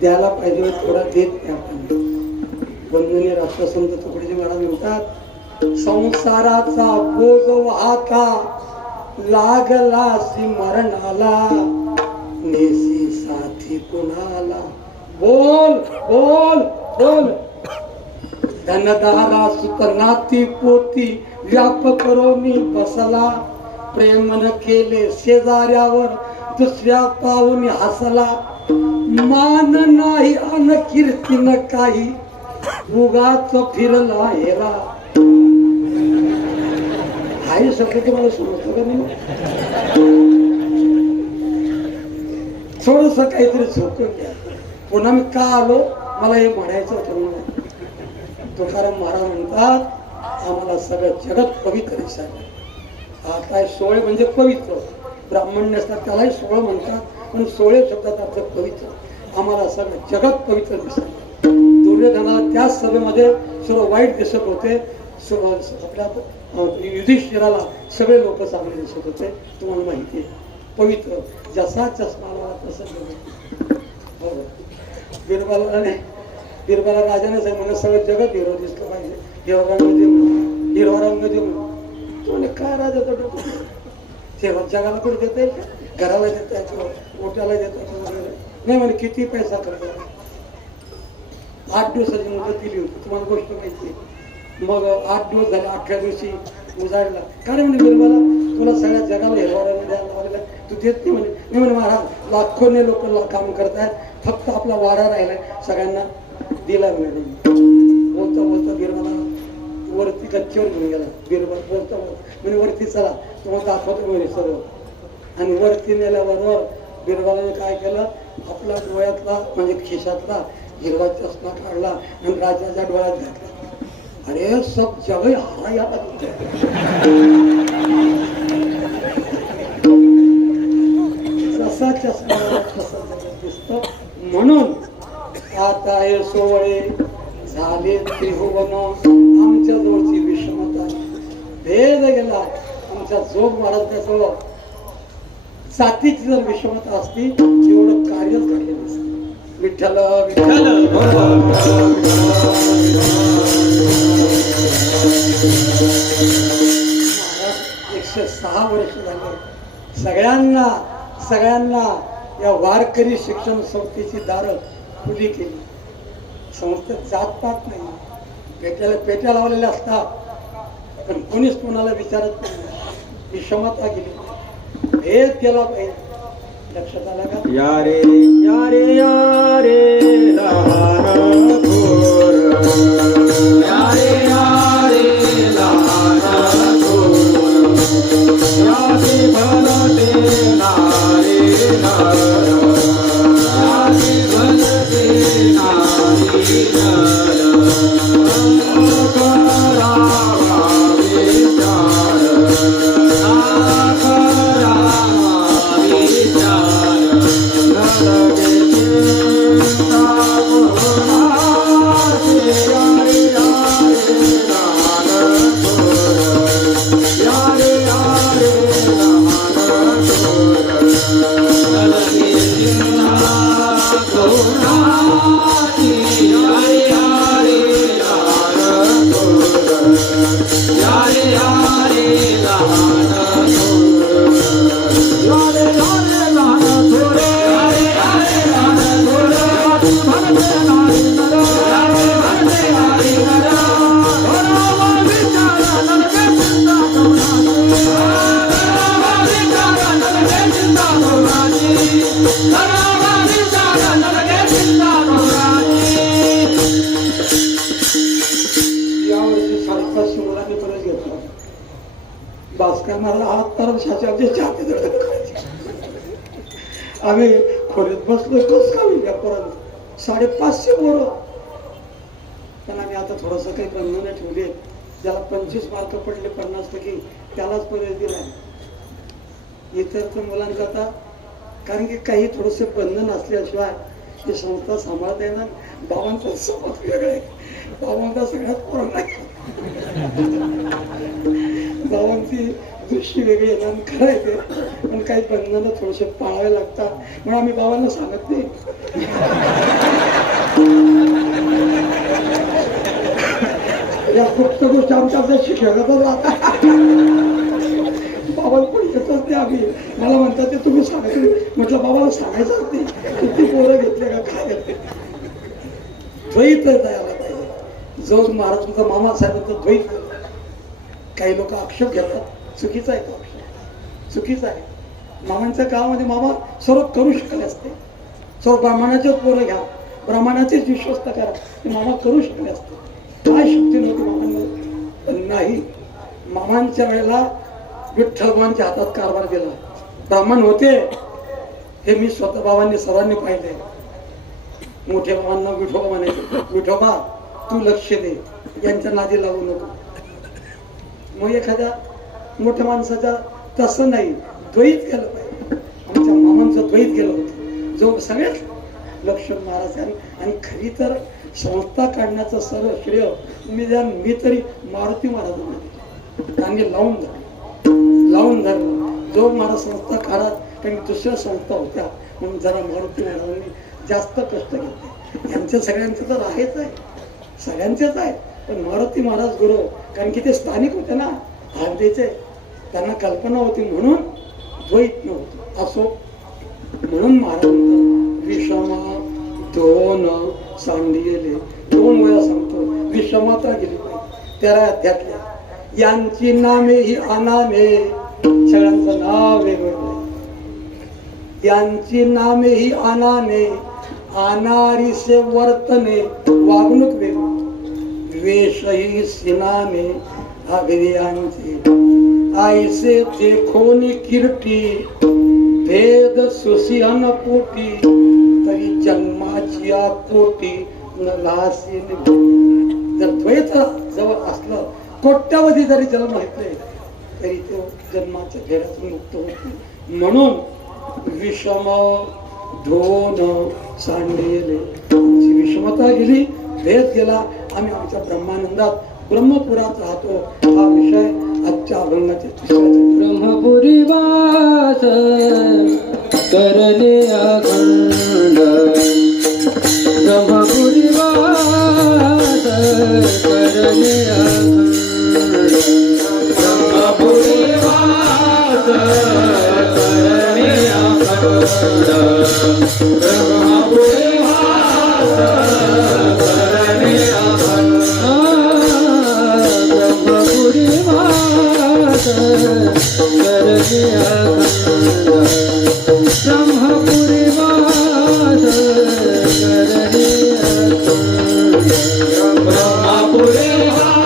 द्यायला पाहिजे थोडा देत नाही आपण. वंदनीय राष्ट्रसंत तुकडोजी महाराज म्हणतात संसाराचा बोज वाहता लागलासी मरणाला, नेसी साथी कुणाला. बोल बोल बोल. धनदारा सुत नाती पोती व्याप करोनी बसला, प्रेमन केले शेजाऱ्यावर दुसऱ्या पाहून हसला. मान नाही अन कीर्तीन काही उगाच फिरला हेरा. काही शब्द तुम्हाला समजतो का नाही? थोडस काहीतरी झोकून घ्या. पुन्हा मी का आलो मला हे म्हणायचं ठरवलं. तुकाराम महाराज म्हणतात आम्हाला सगळं जगत पवित्र दिसायला. आता सोळे म्हणजे पवित्र, ब्राह्मण असतात त्यालाही सोळं म्हणतात, पण सोळे शब्दाचा अर्थ पवित्र. आम्हाला सगळं जगत पवित्र दिसायला. दुर्योधनाला त्याच सभेमध्ये सर्व वाईट दिसत होते, आपल्या युधिष्ठिराला सगळे लोक चांगले दिसत होते. तुम्हाला माहिती आहे पवित्र जसा चष्मा लावा तसं जगत. बिरबला राजाने सांगितलं सगळं जगत हिरो दिसलं पाहिजे, हिरवा रंग दे म्हणून. काय राजाचं डोकं तेव्हा जगाला पण देता येईल, घराला देता येतं, मोठ्याला देता येतं वगैरे नाही म्हणे. किती पैसा करतो. 8 दिवसाची मुदत दिली होती, तुम्हाला गोष्ट माहिती आहे. मग 8 दिवस झाले, 8व्या दिवशी उजाडला. काय म्हणे बिरबला तुला सगळ्या जगाला हिरवा रंग द्यायला लावलेला, तू देत नाही म्हणे. मी म्हणे महाराज लाखोने लोक काम करतायत, फक्त आपला वाडा राहिलाय, सगळ्यांना दिला म्हणे. बोलता बोलता बिरबला वरती गच्चीवर घेऊन गेला. बिरबल बोलता म्हणजे वरती चला तुम्हाला दाखवतो म्हणे सर्व. आणि वरती नेल्याबरोबर बिरबलाने काय केलं, आपला डोळ्यातला म्हणजे खिशातला हिरवा चष्मा काढला आणि राजाच्या डोळ्यात घातला. अरे सब जग हा या जसा चष्मा तसा जगत दिसत. म्हणून आता हे सोहळे झाले त्रिभुवन, आमच्या जवळची विषमता भेद गेला. आमच्या जोग महाराजांजवळ जातीची जर विषमता असती एवढं कार्यच घडलेलं असतं. विठ्ठल विठ्ठल 106 वर्ष झाले. सगळ्यांना या वारकरी शिक्षण संस्थेची दारं खुली केली. संस्थेत जात नाही, पेट्या लावलेल्या असतात, पण कोणीच कोणाला विचारत नाही. विषमता गेली, भेद केला पाहिजे. लक्षात आला का? या रे या रे या रे लहान थोर, या रे लहान थोर, याची भलते नारी नर, याची भलते नारी नर, करावा विचार, आम्ही खोलीत बसलो कस का पर्यंत 550 पोरं. पण आम्ही आता थोडस काही बंधनं ठेवली. ज्याला 25 मार्क पडले 50% त्यालाच प्रवेश दिला. इतर तर मुलांकरता कारण की काही थोडेसे बंधन असल्याशिवाय ही संस्था सांभाळता येणार. बाबांचा समज वेगळा आहे. बाबांचा सगळ्यात पोरांना बाबांची दृष्टी वेगळी येणार करायचे, पण काही बंधनं थोडेसे पाळावे लागतात. म्हणून आम्ही बाबांना सांगत नाही. या गुप्त गोष्टी आमच्या शिक्षकातच राहतात. बाबाला पण येतच नाही. आम्ही मला म्हणतात ते तुम्ही सांगायचं. म्हटलं बाबाला सांगायचं नाही किती पोरं घेतले का काय घेतले. द्वैत जायला पाहिजे. जोग महाराजांचा मामा साहेबांचं द्वैत. काही लोक आक्षेप घेतात, चुकीचा आहे तो आक्षेप, चुकीचा आहे. मामांच्या काळामध्ये मामा सर्व करू शकले असते. सर्व ब्राह्मणाचेच पोरं घ्या, ब्राह्मणाचेच विश्वस्त करा, ते मामा करू शकले असते. काय शक्ती नव्हती मामांना. पण नाही, मामांच्या वेळेला विठ्ठलबाबांच्या हातात कारभार दिला. ब्राह्मण होते हे मी स्वतः बाबांनी सर्वांनी पाहिले. मोठ्या बाबांना विठोबा म्हणायचे, विठोबा तू लक्ष दे, यांच्या नादी लागू नको. मग एखाद्या मोठ्या माणसाचा तसं नाही, द्वैत केलं पाहिजे. आमच्या मामांचं द्वैत केलं होतं, जो सगळ्यात लक्ष्मण महाराज आहे. आणि खरी तर संस्था काढण्याचं सर्व श्रेय मी तरी मारुती महाराजांना, त्यांनी लावून धरलं. जो महाराज संस्था काढत, कारण दुसऱ्या संस्था होत्या म्हणून जरा मारुती महाराजांनी जास्त कष्ट घेतले. यांच्या सगळ्यांचं तर आहेच आहे, सगळ्यांचेच आहे, पण मारुती महाराज गुरु, कारण की ते स्थानिक होते ना हळदीचे, त्यांना कल्पना होती म्हणून द्वैत नव्हतं. असो म्हणून महाराज विषमा दोन सांडिले, 2 वेळा सांगतो विषमात्रा गेली पाहिजे 13 अध्यात्या. यांची नामे ही अनामे, सगळ्यांचं नाव वेगवेगळं. यांची नामे ही अनाने, अनारीसे वर्तने, वागणूक वेगळी. वेशही सिनाने अगदियांचे, आईसे देखोनी किरटी, भेद सुसिहन पोटी, तरी जन्माची कोटी नलासी. जर द्वैत जवळ असलं, कोट्यावधी जरी जन्म घेतले तरी तो जन्माच्या घेरातून मुक्त होतो. म्हणून विषम दोन सांडेले, आमची विषमता गेली, भेद गेला. आम्ही आमच्या ब्रह्मानंदात ब्रह्मपुरात राहतो. हा विषय आजच्या अभंगाच्या 3ऱ्या ब्रह्मपुरी वास करणे अखंड, ब्रह्मपुरी वास करणे अखंड, ब्रह्मपुरी वास करणे अखंड, ब्रह्मपुरी वास करणे अखंड, ब्रह्मपुरी वास करणे अखंड, ब्रह्मपुरी वास करणे अखंड, ब्रह्मपुरी वास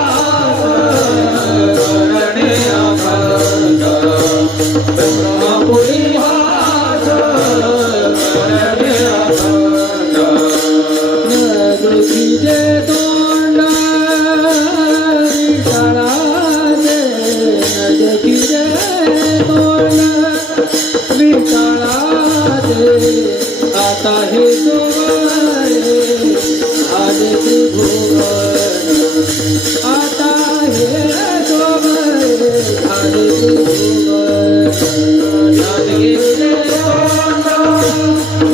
करणे अखंड, ब्रह्मपुरी वास करणे अखंड. नदुखीचे तोंड विटाळाचे, नदुखीचे तोंड विटाळाचे, आता हे जोगळे आले त्रिभुवन, आता हे जोगळे आले त्रिभुवन. नदुखीचे तोंड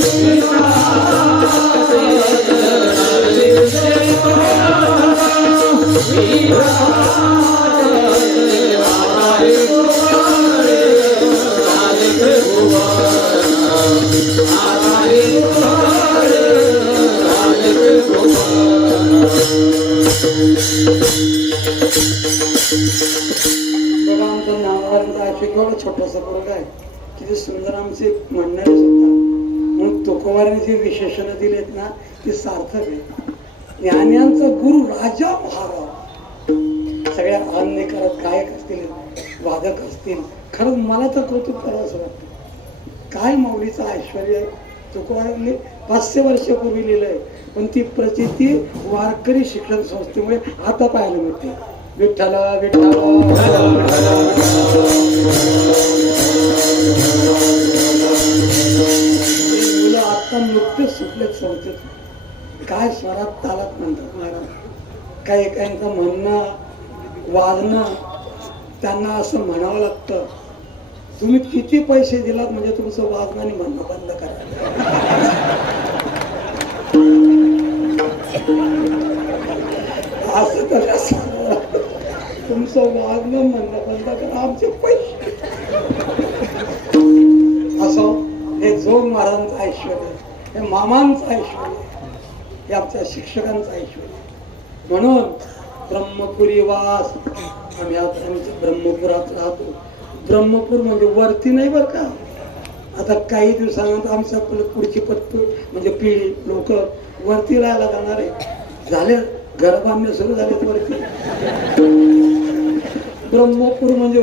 विटाळाचे, नदुखीचे तोंड विटाळाचे, आता हे जोगळे आले त्रिभुवन, आता हे जोगळे आले त्रिभुवन. बघा आमचं नावांचा केवढं छोटंसं पोरग आहे, किती सुंदर आमचे म्हणणारे सुद्धा. म्हणून तुकोबारांनी जे विशेषणं दिलेत ना ते सार्थक आहे. ज्ञान्यांचा गुरु राजा महाराज, सगळ्या अन्यकारक गायक असतील, वादक असतील. खरंच मला तर कौतुक करावं असं वाटतं. काय माऊलीचं ऐश्वर्य आहे. तुकोबारांनी 500 वर्षापूर्वी लिहिलंय, पण ती प्रचिती वारकरी शिक्षण संस्थेमुळे आता पाहायला मिळते. विठ्ठल विठ्ठल मुलं आता नुकतेच सुटलेत संस्थेत. काय स्वरात तालात म्हणतात महाराज. काही एकांचं म्हणणं वाजणं त्यांना असं म्हणावं लागतं, तुम्ही किती पैसे दिलात म्हणजे तुमचं वाजणं आणि म्हणणं बंद करा. असं तर तुमचं वागणं म्हणणं बंद करा, आमचे पैसे. असं हे जोग महाराजांचं ऐश्वर्य, हे मामांचं ऐश्वर्य, हे आमच्या शिक्षकांचं ऐश्वर्य. म्हणून ब्रह्मपुरी वास, आम्ही आता आमच्या ब्रह्मपुरात राहतो. ब्रह्मपूर म्हणजे वरती नाही बरं का. आता काही दिवसानंतर आमच्या पुढची म्हणजे पिढी लोक वरती राहायला जाणार आहे. झाले घर बांधणे सुरू झाले वरती. ब्रह्मपूर म्हणजे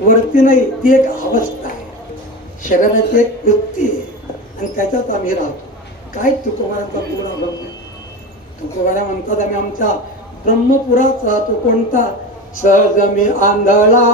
वरती नाही, ती एक अवस्था आहे, शरीराची एक वृत्ती आहे आणि त्याच्यात आम्ही राहतो. काय तुकोबाराचा पूर अभंग? तुकोबारा म्हणतात आम्ही आमच्या ब्रह्मपुरात राहतो. कोणता? सहज मी आंधळा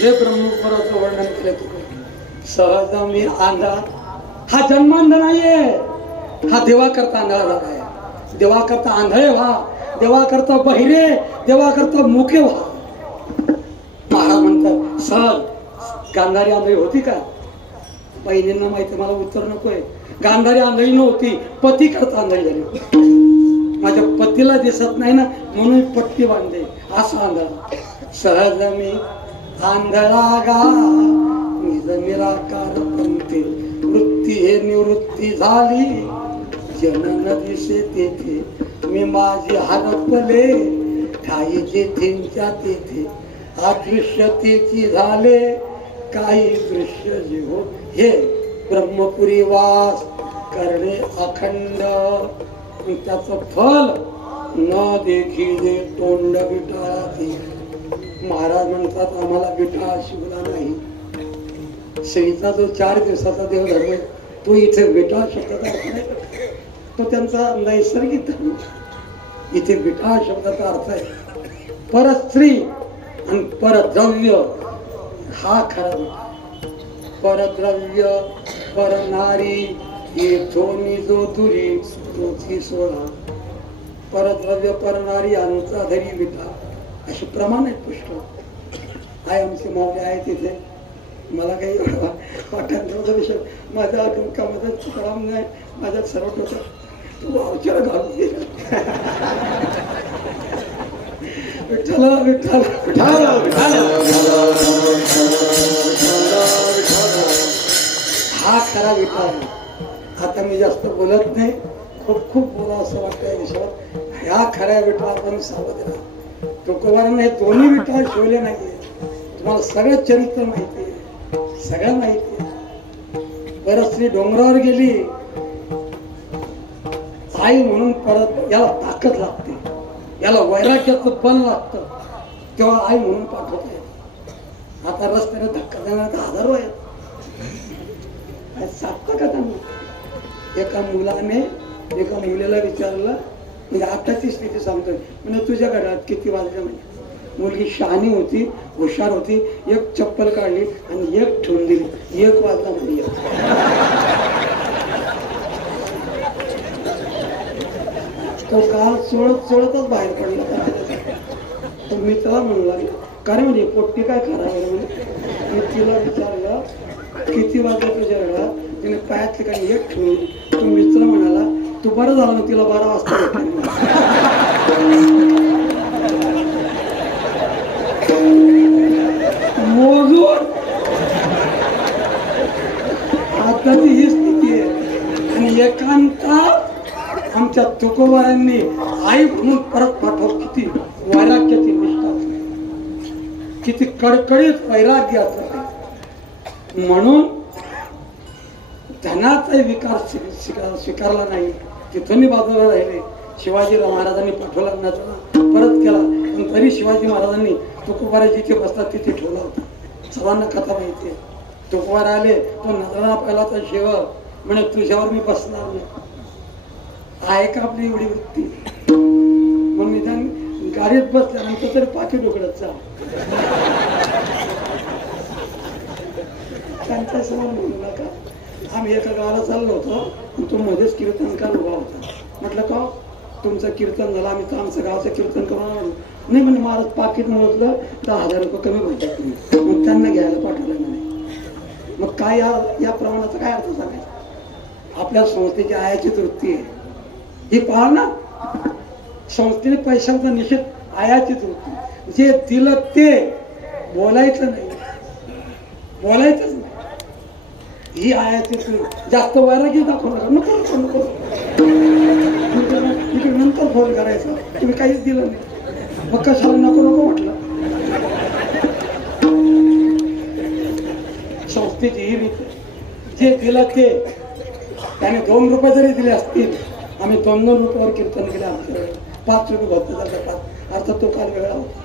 जे ब्रह्मपुराचं वर्णन केलं तुम्ही. सहज मी आंधळा, हा जन्मांध नाहीये, हा देवा करता आंधळा झाला आहे. देवा करता आंधळे व्हा, देवा करता बहिरे, देवा करता मुके व्हा. महाराज म्हणतात सहज गांधारी आंधळी होती का? बहिणींना माहिती, मला उत्तर नकोय. गांधारी आंधळी नव्हती, पती करता आंधळी झाली. माझ्या पतीला दिसत नाही ना म्हणून पट्टी बांधते, असा आंधळा. सहज मी आंधळा गा निज निराकार पंथे, वृत्ती हे निवृत्ती झाली, जनन दिसे तेथे मी माझी हरपले, ठाई जेथेंच्या तेथे अदृश्यतेची झाले, काही दृश्य जे हो. हे ब्रह्मपुरी वास करणे अखंड, त्याचं फल न देखी जे तोंड विटाळाते. महाराज म्हणतात आम्हाला विटाळ शिवला नाही. श्रीचा जो 4 दिवसाचा देवधर्म तो इथे विटाळ शब्दाचा अर्थ नाही, तो त्यांचा नैसर्गिक धर्म. इथे विटाळ शब्दाचा अर्थ आहे परस्त्री आणि परद्रव्य, हा खरा विटाळ. परद्रव्य परनारी हे दोन्ही जो तुरी तोची सोळा. परद्रव्य परनारी यांचा धरी विटाळ, असे प्रमाण आहेत पुष्कळ. आहे आमचे मावळे आहे तिथे. मला काही पाठांतराचा विषय माझ्या डोक्यामध्ये तुकाराम नाही, माझ्या सर्व डोक्यात तू अवचर घालून गेला. विठ्ठल विठ्ठल विठ्ठल, हा खरा विठ्ठल. आता मी जास्त बोलत नाही, खूप खूप बोला असं वाटतं या विषयावर. ह्या खऱ्या विठ्ठल आपण सावध राहा. तुकोबारांना हे दोन्ही विठ्ठल शिवले नाहीये. तुम्हाला सगळं चरित्र माहिती आहे, सगळं माहिती आहे. परस्त्री डोंगरावर गेली आई म्हणून, परत याला ताकद लागते, याला वैराग्याचं बल लागतं, तेव्हा आई म्हणून पाठवता येत. आता रस्त्याने धक्का देण्याचा आधार आहेत साधतं का त्यांना? एका मुलाने एका मुलीला विचारलं, म्हणजे आताची स्थिती सांगतोय, म्हणजे तुझ्या घरात किती वाजले? म्हणजे मुलगी शहाणी होती, हुशार होती, एक चप्पल काढली आणि एक ठेवून दिली, 1 वाजता म्हणजे. तो काल चोळतच बाहेर पडला. तो मित्राला म्हणू लागला, कारण म्हणजे पोट्टी काय खराब आहे म्हणजे. मी तिला विचारलं किती वाजता तुझ्या घरात? तिने पायात ठिकाणी एक ठेवून. तो मित्र म्हणाला तू बरं झालं ना तिला 12 वाजता मोजून. आताची ही स्थिती आहे. आणि एकांतात आमच्या तुकोबारांनी आई म्हणून परत पाठव. किती वैराग्याची निष्ठा, किती कडकडीत वैराग्याचं. म्हणून धनाचा विकार स्वीकारला नाही. तिथूनही बाजूला राहिले. शिवाजी महाराजांनी पाठवला नजरा परत केला, पण तरी शिवाजी महाराजांनी तुकोबारा जिथे बसतात तिथे ठेवला होता. सर्वांना कथा माहिती आहे. तुकोबार आले, तो नजरा पहिला तर शिव म्हणे तुझ्यावर मी बसणार नाही. आहे का आपली एवढी वृत्ती? मग निदान गाडीत बसल्यानंतर तरी पाकिट उघडत जा. त्यांच्या समोर म्हणू नका. आम्ही एका गावाला चाललो होतो, तो मध्येच कीर्तनकार उभा होता. म्हटलं का तुमचं कीर्तन झालं, आम्ही तर आमचं गावचं कीर्तन करून आलो. नाही म्हणजे महाराज पाकिट मोजलं 10,000 रुपये कमी भेटतात तुम्ही, मग त्यांना घ्यायला पाठवलं म्हणे. मग काय या प्रमाणाचा काय अर्थ सांगायचा? आपल्या संस्थेची आयाचीच वृत्ती आहे ही. पहा ना, संस्थेने पैशांचा निषेध आयाचीच वृत्ती. जे दिलं ते बोलायचं नाही, बोलायचंच नाही. ही आयाचीच जास्त वैराग्य दाखवू नका. नको नको इकडे नंतर फोन करायचा, तुम्ही काहीच दिलं नाही. मग कशाला नको नको म्हटलं. संस्थेची ही रीत. जे दिलं ते, त्याने 2 रुपये जरी दिले असतील, आम्ही 2-2 रुपयावर कीर्तन केले. आमच्याकडे 5 रुपये भक्त जातात. अर्थात तो काल वेगळा होता.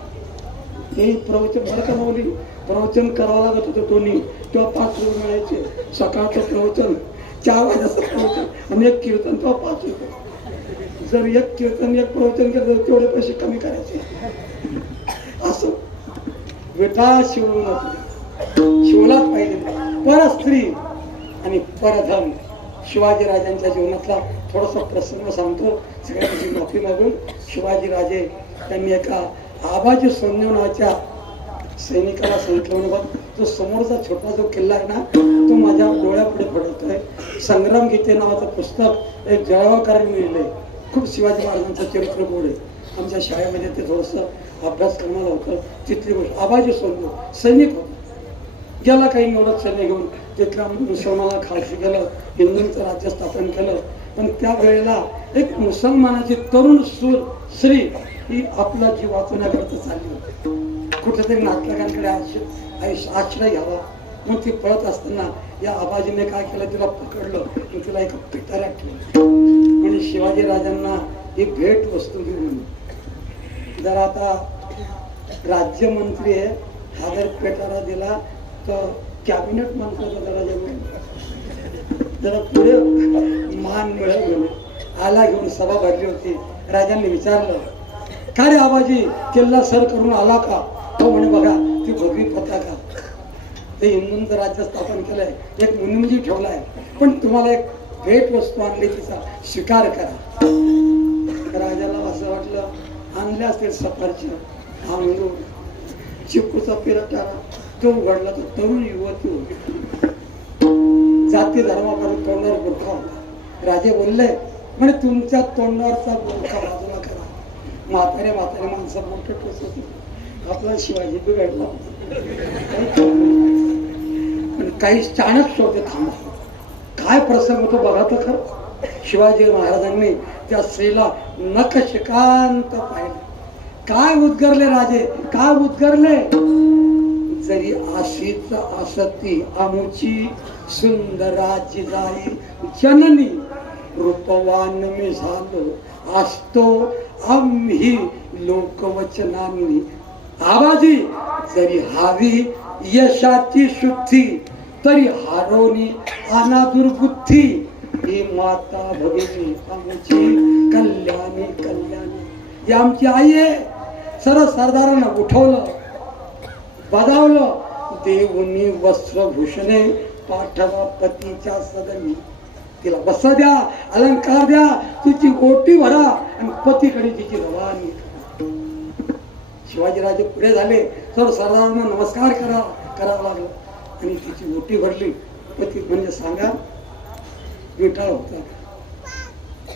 हे प्रवचन बरं का माऊली, प्रवचन करावं लागत होतं दोन्ही, तेव्हा 5 रुपये मिळायचे. सकाळचं प्रवचन, 4 वाजताचं प्रवचन आणि एक कीर्तन, तेव्हा 5 रुपये. जर एक कीर्तन एक प्रवचन केलं तर तेवढे पैसे कमी करायचे. असं विटा शिवलाच पाहिजे. परस्त्री आणि परधन. शिवाजी राजांच्या जीवनातला थोडासा प्रसंग सांगतो, सगळ्यांची माफी मागून. शिवाजी राजे त्यांनी एका आबाजी सोन्ने नावाच्या सैनिकाला सांगितलं, बघ तो समोरचा छोटा जो किल्ला आहे ना, तो माझ्या डोळ्यापुढे पडतोय. संग्राम गीते नावाचं पुस्तक एक जळगावकरांनी लिहिलंय. खूप शिवाजी महाराजांचं चरित्र गोड आहे. आमच्या शाळेमध्ये ते थोडंसं अभ्यासक्रमाला होतं. तिथली गोष्ट, आबाजी सोन्ने सैनिक होता. गेला काही निवडत सैन्य घेऊन, तिथल्या मुसलमानाला खालशी केलं, हिंदूंचं राज्य स्थापन केलं. पण त्या वेळेला एक मुसलमानाची तरुण स्त्री ही आपला जीव वाचवण्याकरता चालली होती. कुठेतरी नाटकांकडे आश्रय घ्यावा. मग ती पळत असताना या आबाजीने काय केलं, तिला पकडलं आणि तिला एका पिटाऱ्यात ठेवलं. म्हणजे शिवाजी राजांना ही भेट वस्तू घेऊन. जर आता राज्यमंत्री आहे, हा जर पेटारा दिला तर कॅबिनेट मंत्र्याचा दर्जा मिळेल. जरा पुढे मान मिळत घेऊन आला, घेऊन सभा भरली होती. राजांनी विचारलं, का रे आबाजी किल्ला सर करून आला का? तो म्हणे बघा ती भगवी पताका, ते हिंदूंचं राज्य स्थापन केलंय, एक मुनिमजी ठेवलाय, पण तुम्हाला एक भेट वस्तू आणली, तिचा स्वीकार करा. राजाला असं वाटलं आणले असतील सफरचंद, आंबूर, चिकूचा पिरटारा. तो उघडला तर तरुण युवती होती. जाती धर्माकडून तोंडावर बुरखा होता. राजे बोलले, म्हणजे तुमच्या तोंडावरचा बुरखा बाजूला करा. म्हातारे माणसं मोठे टोच होते. आपला शिवाजी बिघडला पण काही चाणक्य होते. थांबा, काय प्रसंग होतो बघा तर खरं. शिवाजी महाराजांनी त्या स्त्रीला नखशिकांत पाहिले. काय उद्गरले राजे, काय उद्गरले. जरी आशीच असती आमुची सुंदराची जाई जननी, रूपवान मी झालो असतो आम्ही लोकवचनांनी. आबाजी जरी हावी यशाची शुद्धी, तरी हारोनी आना दुर्बुद्धी. ही माता भगिनी आमची कल्याणी कल्याणी. ही आमची आई आहे. सर्व सरदारांना उठवलं, बजावलं. देवनी वस्त्रभूषणे पाठवा पतीच्या सदनी. तिला बस द्या, अलंकार द्या, तिची ओटी भरा आणि पतीकडे तिची रवानी करा. शिवाजीराजे पुढे झाले, सर्व सरदारांना नमस्कार करावा लागला आणि तिची ओटी भरली. पती म्हणजे सांगा विटाळ होता.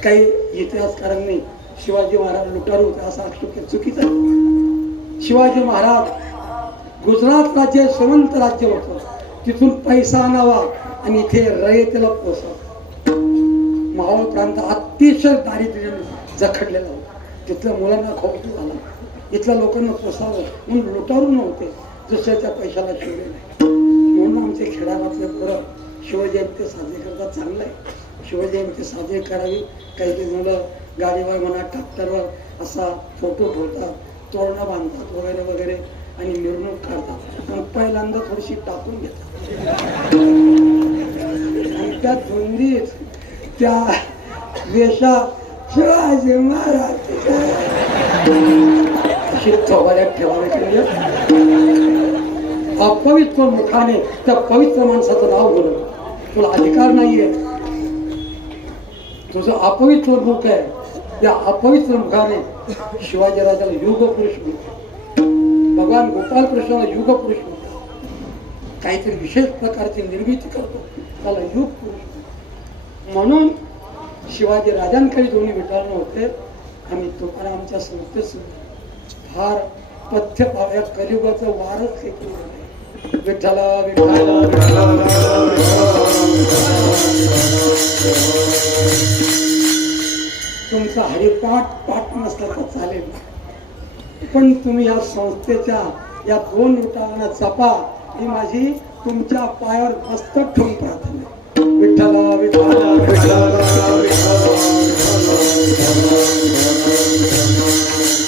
काही इतिहासकारांनी शिवाजी महाराज लुटारू होते असा आक्षेप केला, चुकीचा आहे. शिवाजी महाराज गुजरात राज्य श्रीमंत राज्य होतं. तिथून पैसा आणावा आणि इथे रयतेला पोसावा. मावळ प्रांत अतिशय दारिद्र्य जखडलेला होता. तिथल्या मुलांना खोपटू झाला. इथल्या लोकांना पोसावं म्हणून लुटारू नव्हते, दुसऱ्याच्या पैशाला ठेवले नाही. म्हणून आमचे खेड्यातले पोरं शिवजयंती साजरी करतात, चांगलं आहे. शिवजयंती साजरी करावी. काही काही मुलं गाडीवर म्हणा ट्रॅक्टरवर असा फोटो ठेवतात, तोरणं बांधतात वगैरे वगैरे आणि मिरवणूक काढतात. पण पहिल्यांदा थोडीशी टाकून घेतात आणि त्या धुंदीत त्या वेशा शिवाजी महाराज अशी थोबाड्यात ठेवायची. अपवित्र मुखाने त्या पवित्र माणसाचं नाव बोलव, तुला अधिकार नाहीये. तुझं अपवित्र मुख आहे, त्या अपवित्र मुखाने शिवाजी राजाला युग पुरुष म्हणतात, भगवान गोपाल कृष्णाला युग पुरुष म्हणतात. काहीतरी विशेष प्रकारची निर्मिती करतो त्याला युग पुरुष म्हणतात. म्हणून शिवाजी राजांकडे दोन्ही विटाळणं होते. आम्ही तुकारामच्या संस्थेत फार पथ्य पाव्या कलियुगाचं वारच हे केलं नाही. विठ्ठला विठ्ठला तुमचा हरिपाठ पाठ नसला तर चालेल, पण तुम्ही या संस्थेच्या या दोन विटाळांना जपा ही माझी तुमच्या पायावर मस्तक ठेवून प्रार्थना आहे. विठ्ठला विठ्ठला विठ्ठला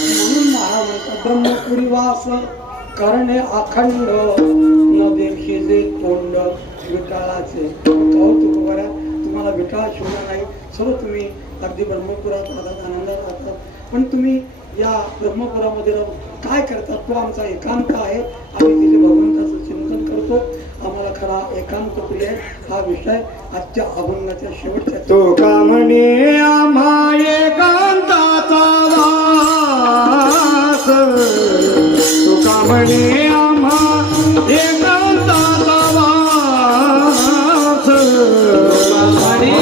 म्हणून महामंत्र ब्रह्मपुरी वास करणे अखंड न देखी जे तोंड विटाळाचे. कौतुक बघा, तुम्हाला विटाळ शिवला नाही, सर्व तुम्ही अगदी ब्रह्मपुरात राहतात, आनंदात राहतात, पण तुम्ही या ब्रह्मपुरामध्ये राहून काय करतात? तो आमचा एकांत आहे. आम्ही तिथे भगवंताचं चिंतन करतो. आम्हाला खरा एकांत प्रिय हा विषय आजच्या अभंगाच्या शेवटच्या. तो का म्हणे आम्हा एकांताचा वास, तो का म्हणे आम्हा एकांताचा वास, म्हणे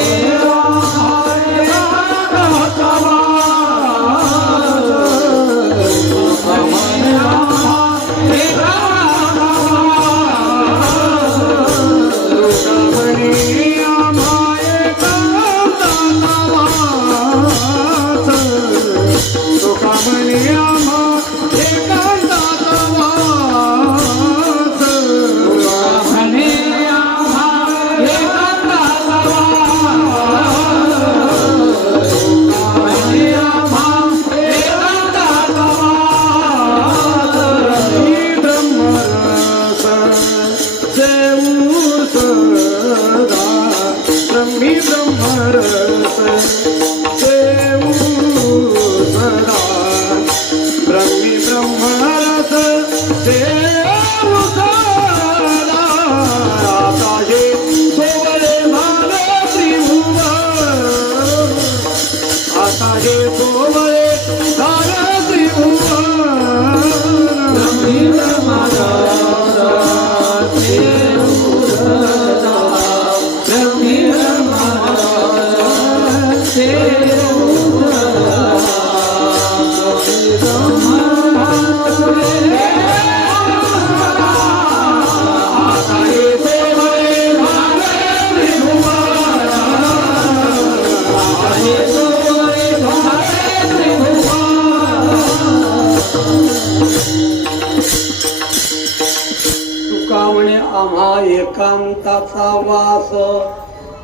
एकांताचा वास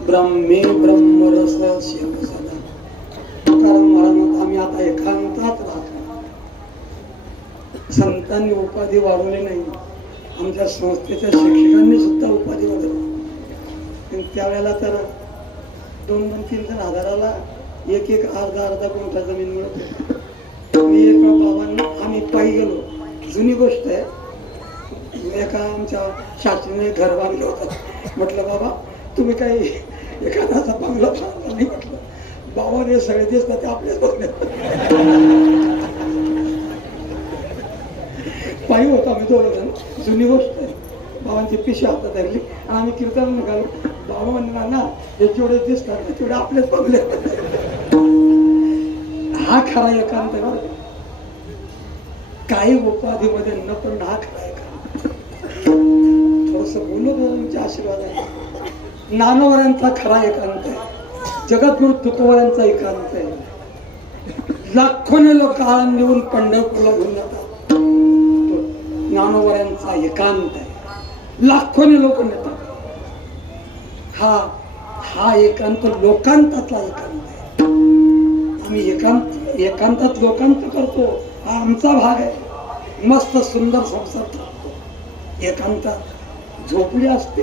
ब्रह्मे ब्रह्मरस शिव सदा. कारण मला आम्ही आता एकांतात राहतो. संतांनी उपाधी वाढवली नाही, आमच्या संस्थेच्या शिक्षकांनी सुद्धा उपाधी वाढवली. त्यावेळेला तर 2-3 हजाराला एक अर्धा गुंठा जमीन मिळत होती. मी एका बाबांना आम्ही पायी गेलो, जुनी गोष्ट आहे. एका आमच्या शास्त्रीने घर बांधलं होतं. म्हटलं बाबा तुम्ही काही एखादा बंगला बांधला नाही. म्हटलं बाबाने सगळे दिसतात ते आपल्याच बघण्यात. पायी होता आम्ही 2 जण, जुनी गोष्ट आहे. बाबांची पिशी हातात धरली आणि आम्ही कीर्तन निघालो. बाबा म्हणणार ना हे जेवढे दिसतात तेवढे आपलेच बघण्यात. हा खरा एकांत आहे बरं. काही उपाधीमध्ये न पण हा खरा एकांत. थोडस बोलू तुमच्या आशीर्वादाने. नानवरांचा खरा एकांत आहे, जगद्गुरु तुकोबारांचा एकांत आहे. लाखोने लोक आळंद देऊन पंढरपूरला घेऊन जातात, नानोवरांचा एकांत आहे. लाखोने लोक नेतात. हा एकांत लोकांतातला एकांत आहे. आम्ही एकांतात लोकांत करतो, हा आमचा भाग आहे. मस्त सुंदर संसार करतो. एकांतात झोपडी असते,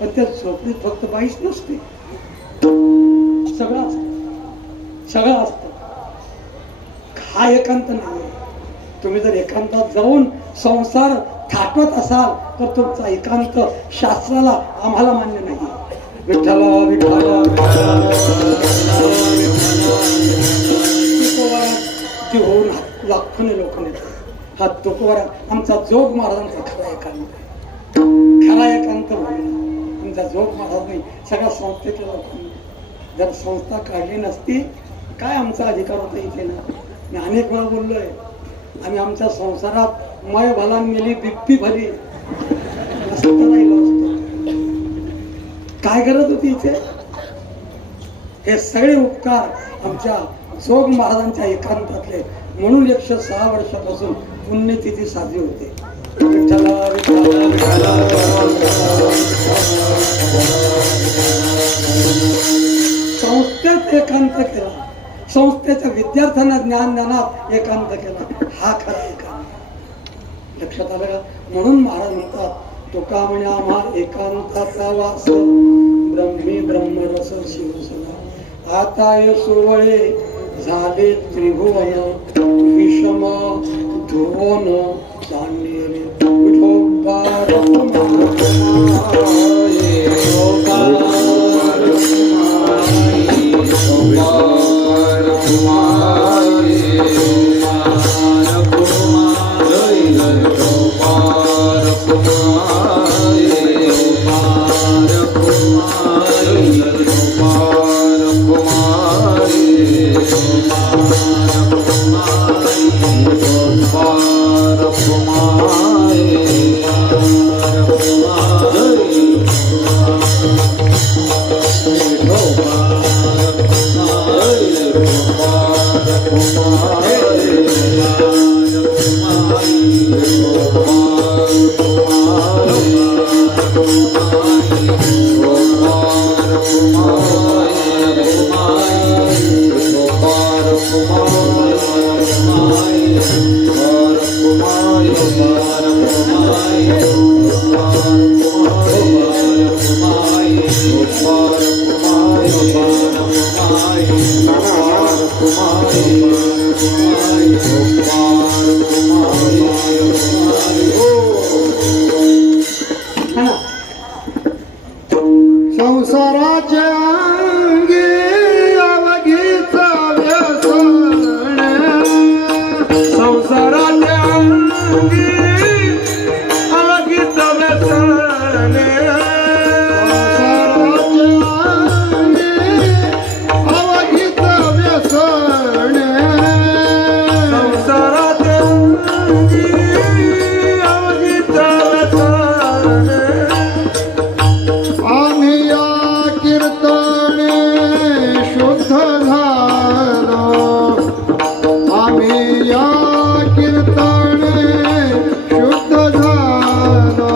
पण त्या झोपडीत फक्त बाईच नसते, सगळं असतं. हा एकांत नाही. तुम्ही जर एकांतात जाऊन संसार थाटवत असाल तर तुमचा एकांत शास्त्राला आम्हाला मान्य नाही. विठ्ठला विठ्ठला होऊन लाखोने लोक नेतात. हा तुकोबारा आमचा जोग महाराजांचा खरा एकांत आहे. खरा एकांत म्हणून आमचा जोग महाराजांनी सगळ्या संस्थेतल्या लोकांनी जर संस्था काढली नसती काय आमचा अधिकार होता इथे ना. मी अनेक वेळा बोललोय, आम्ही आमच्या संसारात मय भला मेली बिप्पी भली असं राहिलो असतो. काय करत होती इथे? हे सगळे उपकार आमच्या जोग महाराजांच्या एकांतातले. म्हणून 106 वर्षापासून पुण्यतिथी साजरी होते. विठ्ठला विठ्ठला विठ्ठला. संस्थेत एकांत केला, संस्थेच्या विद्यार्थ्यांना ज्ञानात एकांत केला, हा खरा एकांत. लक्षात आलं का? म्हणून महाराज म्हणतात, तुका म्हणे आम्हा एकांताचा वास ब्रह्मी ब्रह्मरस शिवसना. आता ये सुवळे झाले त्रिभुवन विषम ध्रुवन जाणले विठोबा संसाराच्या अंगी अवघीचा व्यसन, संसाराच्या अंगी अवघीचा व्यसन, अवघीचा व्यसन, संसाराच्या अंगी अवघीचा व्यसन. आम्ही या कीर्तने शुद्ध झालो, आम्ही या कीर्तने शुद्ध झालो.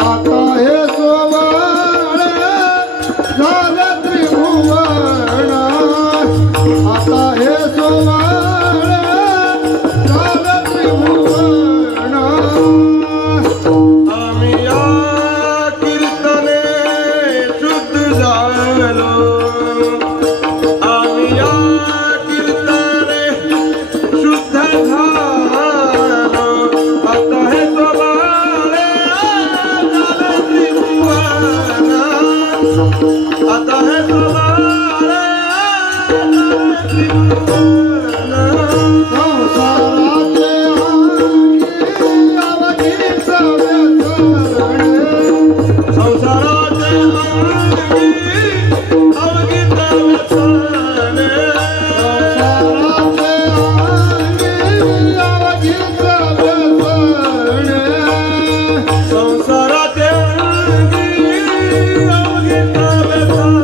आता हे सोवळ झालं त्रिभुवन, आता हे सोवळ झालं त्रिभुवन. आम्ही या कीर्तने शुद्ध झालो, आम्ही या कीर्तने शुद्ध झालो. आता हे सोबाळे झाले त्रिभुवन, आता हे सोबाळे झाले त्रिभुवन. संसाराचे अंगी अवघीचा व्यसन, संसाराचे अंगी अवघीचा व्यसन, संसाराचे अंगी अवघीचा व्यसन, संसाराचे अंगी अवघीचा व्यसन.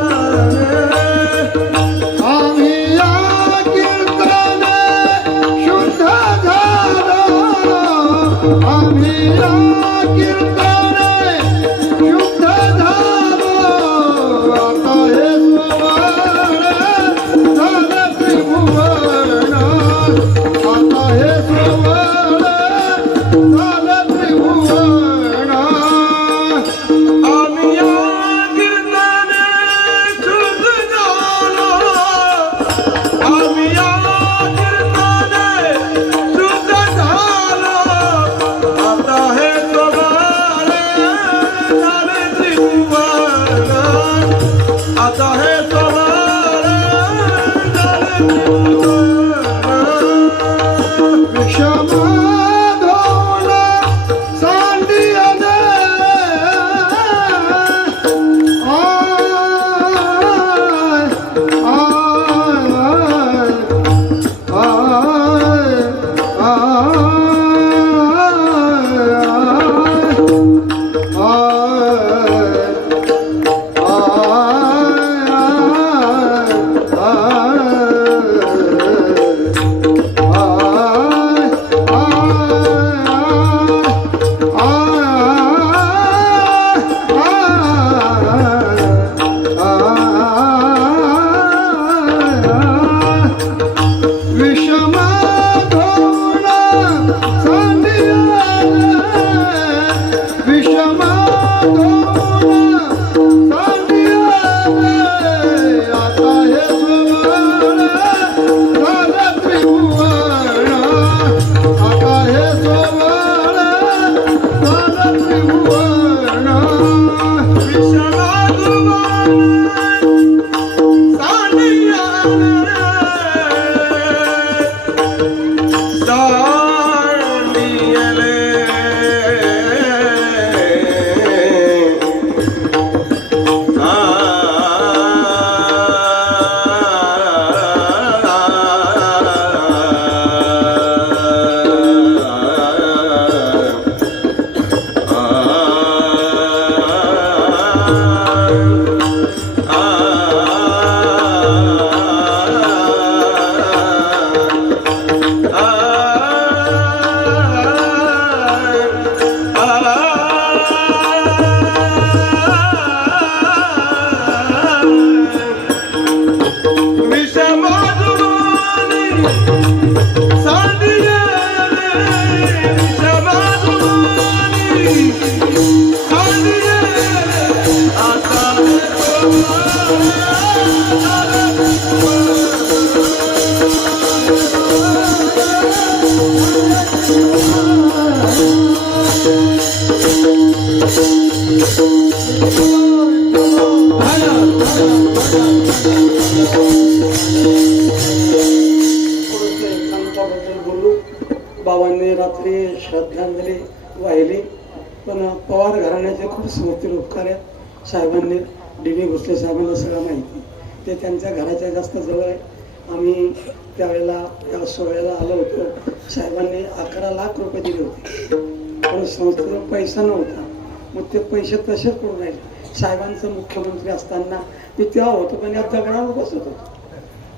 थोडंसं एकांताबद्दल बोलू. बाबांनी रात्री श्रद्धांजली वाहिली, पण पवार घराण्याचे खूप स्मृती उपकार आहेत. साहेबांनी डी भोसले साहेबांना सगळं माहिती, ते त्यांच्या घराच्या जास्त जवळ आहे. आम्ही त्यावेळेला या सोहळ्याला आलो होतो. साहेबांनी 11 लाख रुपये दिले होते, पण संस्थेला पैसा नव्हता. मग ते पैसे तसेच पडून राहिले. साहेबांचं मुख्यमंत्री असताना मी तेव्हा होतो, पण या दगडावर बसत होतो,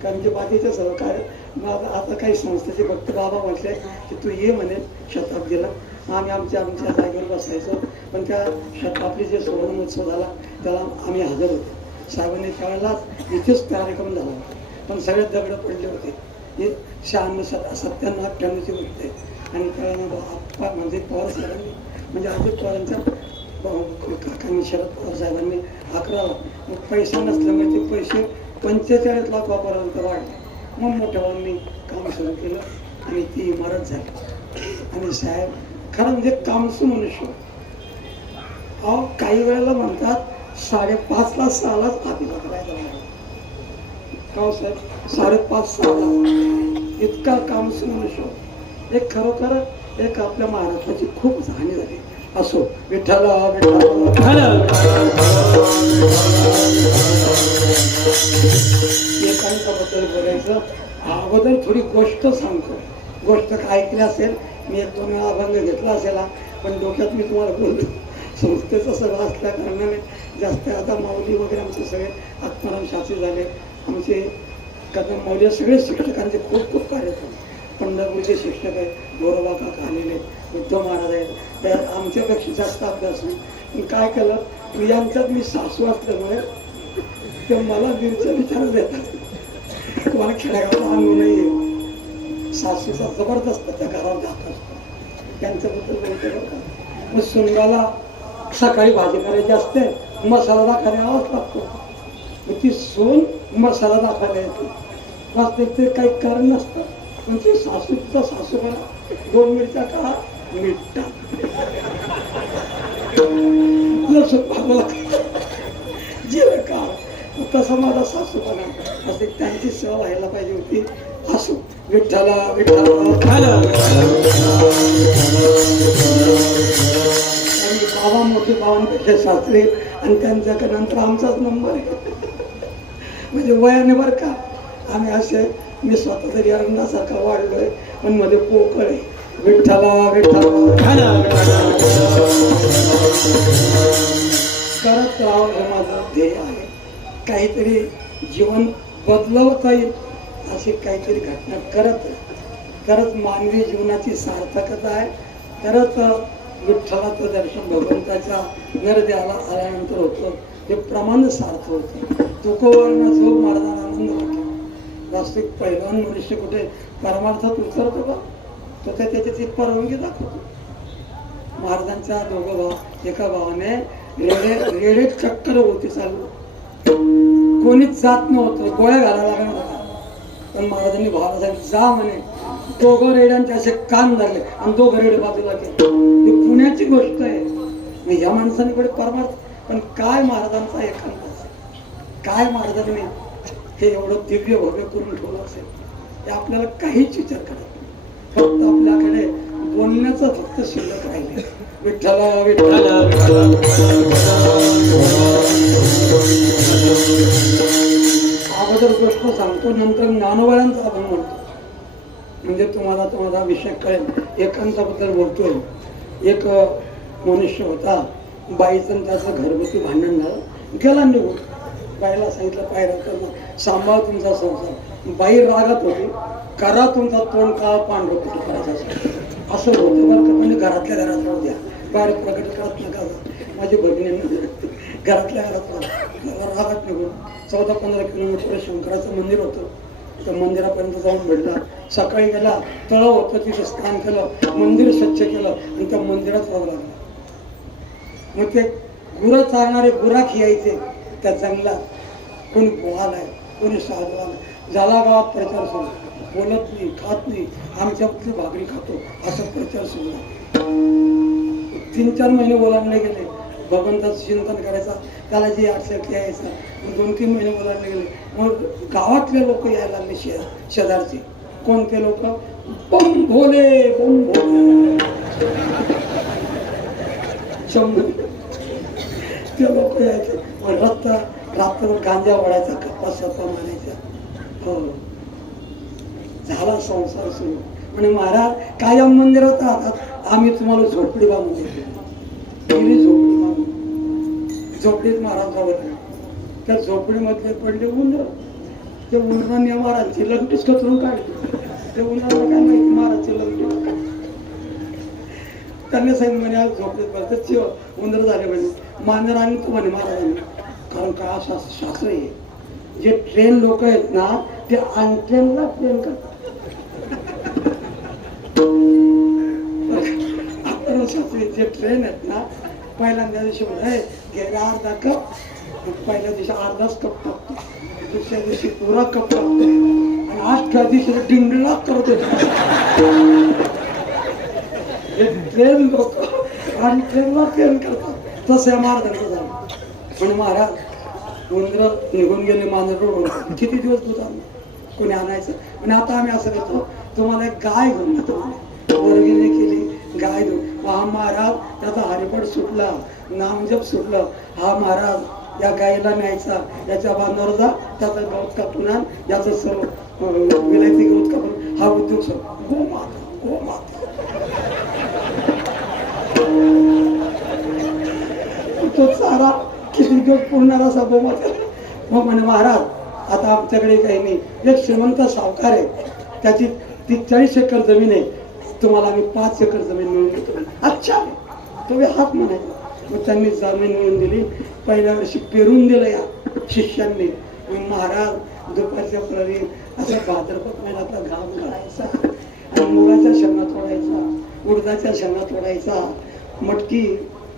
कारण की बाकीचे सहकार्य. मग आता काही संस्थेचे फक्त बाबा म्हटले की तू ये म्हणे शताब्दीला. आम्ही आमच्या जागेवर बसायचो. पण त्या शताब्दी जे सुवर्णोत्सव झाला त्याला आम्ही हजर होतो. साहेबांनी त्यावेळेलाच इथेच कार्यक्रम झाला होता, पण सगळे दगडं पडले होते. हे 97 98ची गोष्ट आहे. आणि त्यावेळेला म्हणजे पवार साहेबांनी, म्हणजे अजित पवारांच्या काकांनी, शरद पवार साहेबांनी 11 लाख, मग पैसा नसल्यामुळे ते पैसे 45 लाख वापरापर्यंत वाढले. मग मोठ्यावांनी काम सुरू केलं आणि ती इमारत झाली. आणि साहेब खरं म्हणजे कामसू मनुष्य. अहो काही वेळेला म्हणतात 5.5-6 लाख आधीला करायचा का साहेब, 5.5-6 लाख इतका कामसू मनुष्य. एक खरोखर एक आपल्या महाराष्ट्राची खूप हानी झाली. असो, विठ्ठला एकांताबद्दल बोलायचं. अगोदर थोडी गोष्ट सांगतो. गोष्ट काय ऐकली असेल, मी 1-2 वेळा अभंग घेतला असेल, पण डोक्यात मी तुम्हाला बोलतो. संस्थेचं सगळं असल्या कारणाने जास्त आता माऊली वगैरे आमचे सगळे आत्माराम शास्त्री झाले, आमचे कदम माऊली सगळे शिक्षकांचे खूप खूप कार्यक्रम. पंढरपूरचे शिक्षक आहेत, गोरोबा काका आलेले, उद्धव महाराज आहेत. त्या आमच्यापेक्षा जास्त अभ्यास नाही. पण काय केलं, प्रियांच्यात मी सासू असल्यामुळे ते मला दिवसा विचार देतात. तुम्हाला खेडेगावाला अनुभव नाही आहे. सासूचा जबरदस्त त्या घरावर जात असतो, त्यांच्याबद्दल बोलते बरं का. मग सुनगाला सकाळी भाजी करायची असते, मसाला दाखवायला यावाच लागतो. मग ती सून मसाला दाखवायला येते. वाचते ते काही कारण नसतं, पण ते सासूचा सासूपणा. 2 मिरच्या काढा, मीठ टाक, लसूण भाजला, जिरं काढ. तसा माझा सासूपणा असे त्यांची सेवा व्हायला पाहिजे होती. असो, विठ्ठला विठ्ठला. आणि बाबा मोठे बाबांपेक्षा शास्त्री, आणि त्यांच्या नंतर आमचाच नंबर आहे. म्हणजे वयाने बरं का आम्ही असे, मी स्वतः तरी अरंडासारखा वाढलोय, पण मध्ये पोकळ आहे. विठ्ठला विठ्ठला करत राहावं हे माझं ध्येय आहे. काहीतरी जीवन बदलवता येईल अशी काहीतरी घटना करत मानवी जीवनाची सार्थकता आहे. तरच विठ्ठलाचं दर्शन भगवंताच्या गर्द्याला आल्यानंतर होतं, हे प्रमाण सार्थ होतं. तुकोवरनं झोप महाराजांना आनंद वाटतो. वास्तविक पैलवान मनुष्य कुठे परमार्थात उतरतो का, तो त्याची परवानगी दाखवतो. महाराजांच्या 2 भाव, एका भावाने रेडे चक्कर होती चालू, कोणीच जात नव्हतं, गोळ्या घालायला लागणार होता. पण महाराजांनी भावाला सांगितलं जा म्हणे. 2 रेड्यांचे असे कान धरले आणि 2 रेडे बाजूला केले. ही पुण्याची गोष्ट आहे. या माणसाने कडे परमार्थ, पण काय महाराजांचा एकांत, काय महाराजांनी हे एवढं दिव्य भव्य करून ठेवलं असेल, हे आपल्याला काहीच विचार करत नाही. फक्त आपल्याकडे बोलण्याचं फक्त शिल्लक राहिले. विठ्ठला विठ्ठला. अगोदर गोष्ट सांगतो, नंतर ज्ञानोबाळ्यांचा अभंग म्हणतो, म्हणजे तुम्हाला विषय कळेल. एकांताबद्दल बोलतोय. एक मनुष्य होता, बाईचं त्याचं घरगुती भांडण झालं, गेला निघून. बाईला सांगितलं पायऱ्या करणं, सांभाळ तुमचा संसार. बाई रागात होती, करा तुमचा तोंड काळ पांढरं कुठं करायचं असं होतं बरं का. म्हणजे घरातल्या घरात राहू द्या, बाहेर प्रकट करत नका. माझी भगिनी घरातल्या घरात रागात निघून 14-15 किलोमीटर शंकराचं मंदिर होतं. त्या मंदिरापर्यंत जाऊन भेटला. सकाळी गेला, तळं होतं, तिथं स्नान केलं, मंदिर स्वच्छ केलं आणि त्या मंदिरात राहू लागलं. मग ते गुरं चालणारे गुराखी यायचे त्या जंगलात. कोणी पोहालाय, कोणी साधू आलाय. झाला गावात प्रचार सुरू, बोलत नाही, खात नाही, आमच्यातली भाकरी खातो, असा प्रचार सुरू झाला. 3-4 महिने ओलांडले गेले. भगवंताचं चिंतन करायचा, त्याला जे अडचण यायचा. 2-3 महिने ओलांडले गेले, मग गावातले लोक यायला लागले, शेजारचे. कोणते लोक? बम भोले, बम भोले. ते लोक यायचे. रात्र गांजा वडायचा, गप्पा सप्पा मारायचा. हो, झाला संसार सुरू. म्हणे महाराज कायम मंदिरात राहतात, आम्ही तुम्हाला झोपडी बांधून देतो. गेली झोपडी बांधून. झोपडीत महाराज जावं, त्या झोपडीमधले पडले उंदर. ते उंदरांनी महाराजची लंगटीच कचरून काढली. ते उंदराला काय माहिती महाराजची लंगटी. त्यांनी सांगितलं म्हणे आज झोपडीत बसतात उंदर झाले म्हणे. मांजर आणतो म्हणे महाराजांनी. कारण का असं शास्त्र आहे, जे ट्रेन लोक आहेत ना ते अनट्रेनला ट्रेन करतात. जे ट्रेन आहेत ना, पहिल्यांदा दिवशी गेला अर्धा कप, पहिल्या दिवशी अर्धाच कप टाकतो, दुसऱ्या दिवशी पुरा कप टाकतो, आणि 8व्या दिवशी डिंगला करतो. ट्रेन लोक आणि ट्रेनला ट्रेन करतात. तसं महाराजांचं झालं. पण महाराज उंदर निघून गेले, मांजर रोडून. किती दिवस दूध आणलं, कोणी आणायचं. आणि आता आम्ही असं करतो, तुम्हाला एक गाय घेऊन येतो. वर्गणी केली, गाय घेऊन. हा महाराज त्याचा हरिपट सुटला, नामजप सुटलं. हा महाराज या गायीला न्यायचा, याच्या बांधावर जा, त्याचा गवत कापून आण, याचं सर्व विलायती गवत कापून. हा उद्योग सर्व गोमाता, गोमाता. तो चारा किती दिवस पुरणार असा गोमाता. मग म्हणे महाराज आता आमच्याकडे काही नाही. एक श्रीमंत सावकार आहे, त्याची 40 एकर जमीन आहे, तुम्हाला आम्ही 5 एकर जमीन मिळून देतो. अच्छा, तुम्ही हात म्हणायचा. मग त्यांनी जमीन मिळून दिली. पहिल्या वर्षी पेरून दिलं या शिष्यांनी. मग महाराज दुपारच्या प्रहरी असा भाद्रपद महिन्यातला घाम घालायचा, आणि मुगाच्या शेंगा तोडायचा, उडदाच्या शेंगा तोडायचा, मटकी,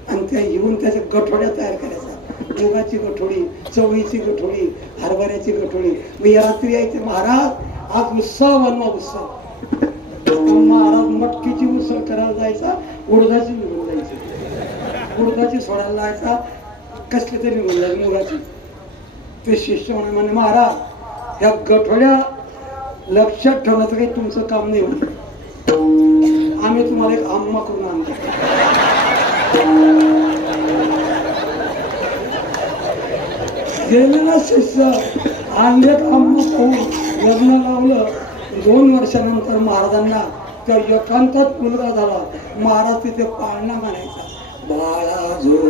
आणि त्या येऊन त्याच्या गठोड्या तयार करायचा. मुगाची गठोडी, चवळीची गठोडी, हरभऱ्याची गठोडी. मग या रात्री यायचे, महाराज आज उत्सव बनवा, उत्सव. महाराज मटकीची उसळ करायला जायचा, उडदाची निघून जायची, उडदाची सोडायला जायचा, कसली तरी निघून जायची मुगाची. ते शिष्य म्हणे महाराज या गठोड्या लक्षात ठेवण्याचं काही तुमचं काम नाही होत, आम्ही तुम्हाला एक आम्मा करून आणतो. गेलेला शिष्य आणले आम्मा पाहून लग्न लावलं. 2 वर्षानंतर महाराजांना त्या एकांतात मुलगा झाला. महाराज तिथे पाळणा म्हणायचा, बाळा झोप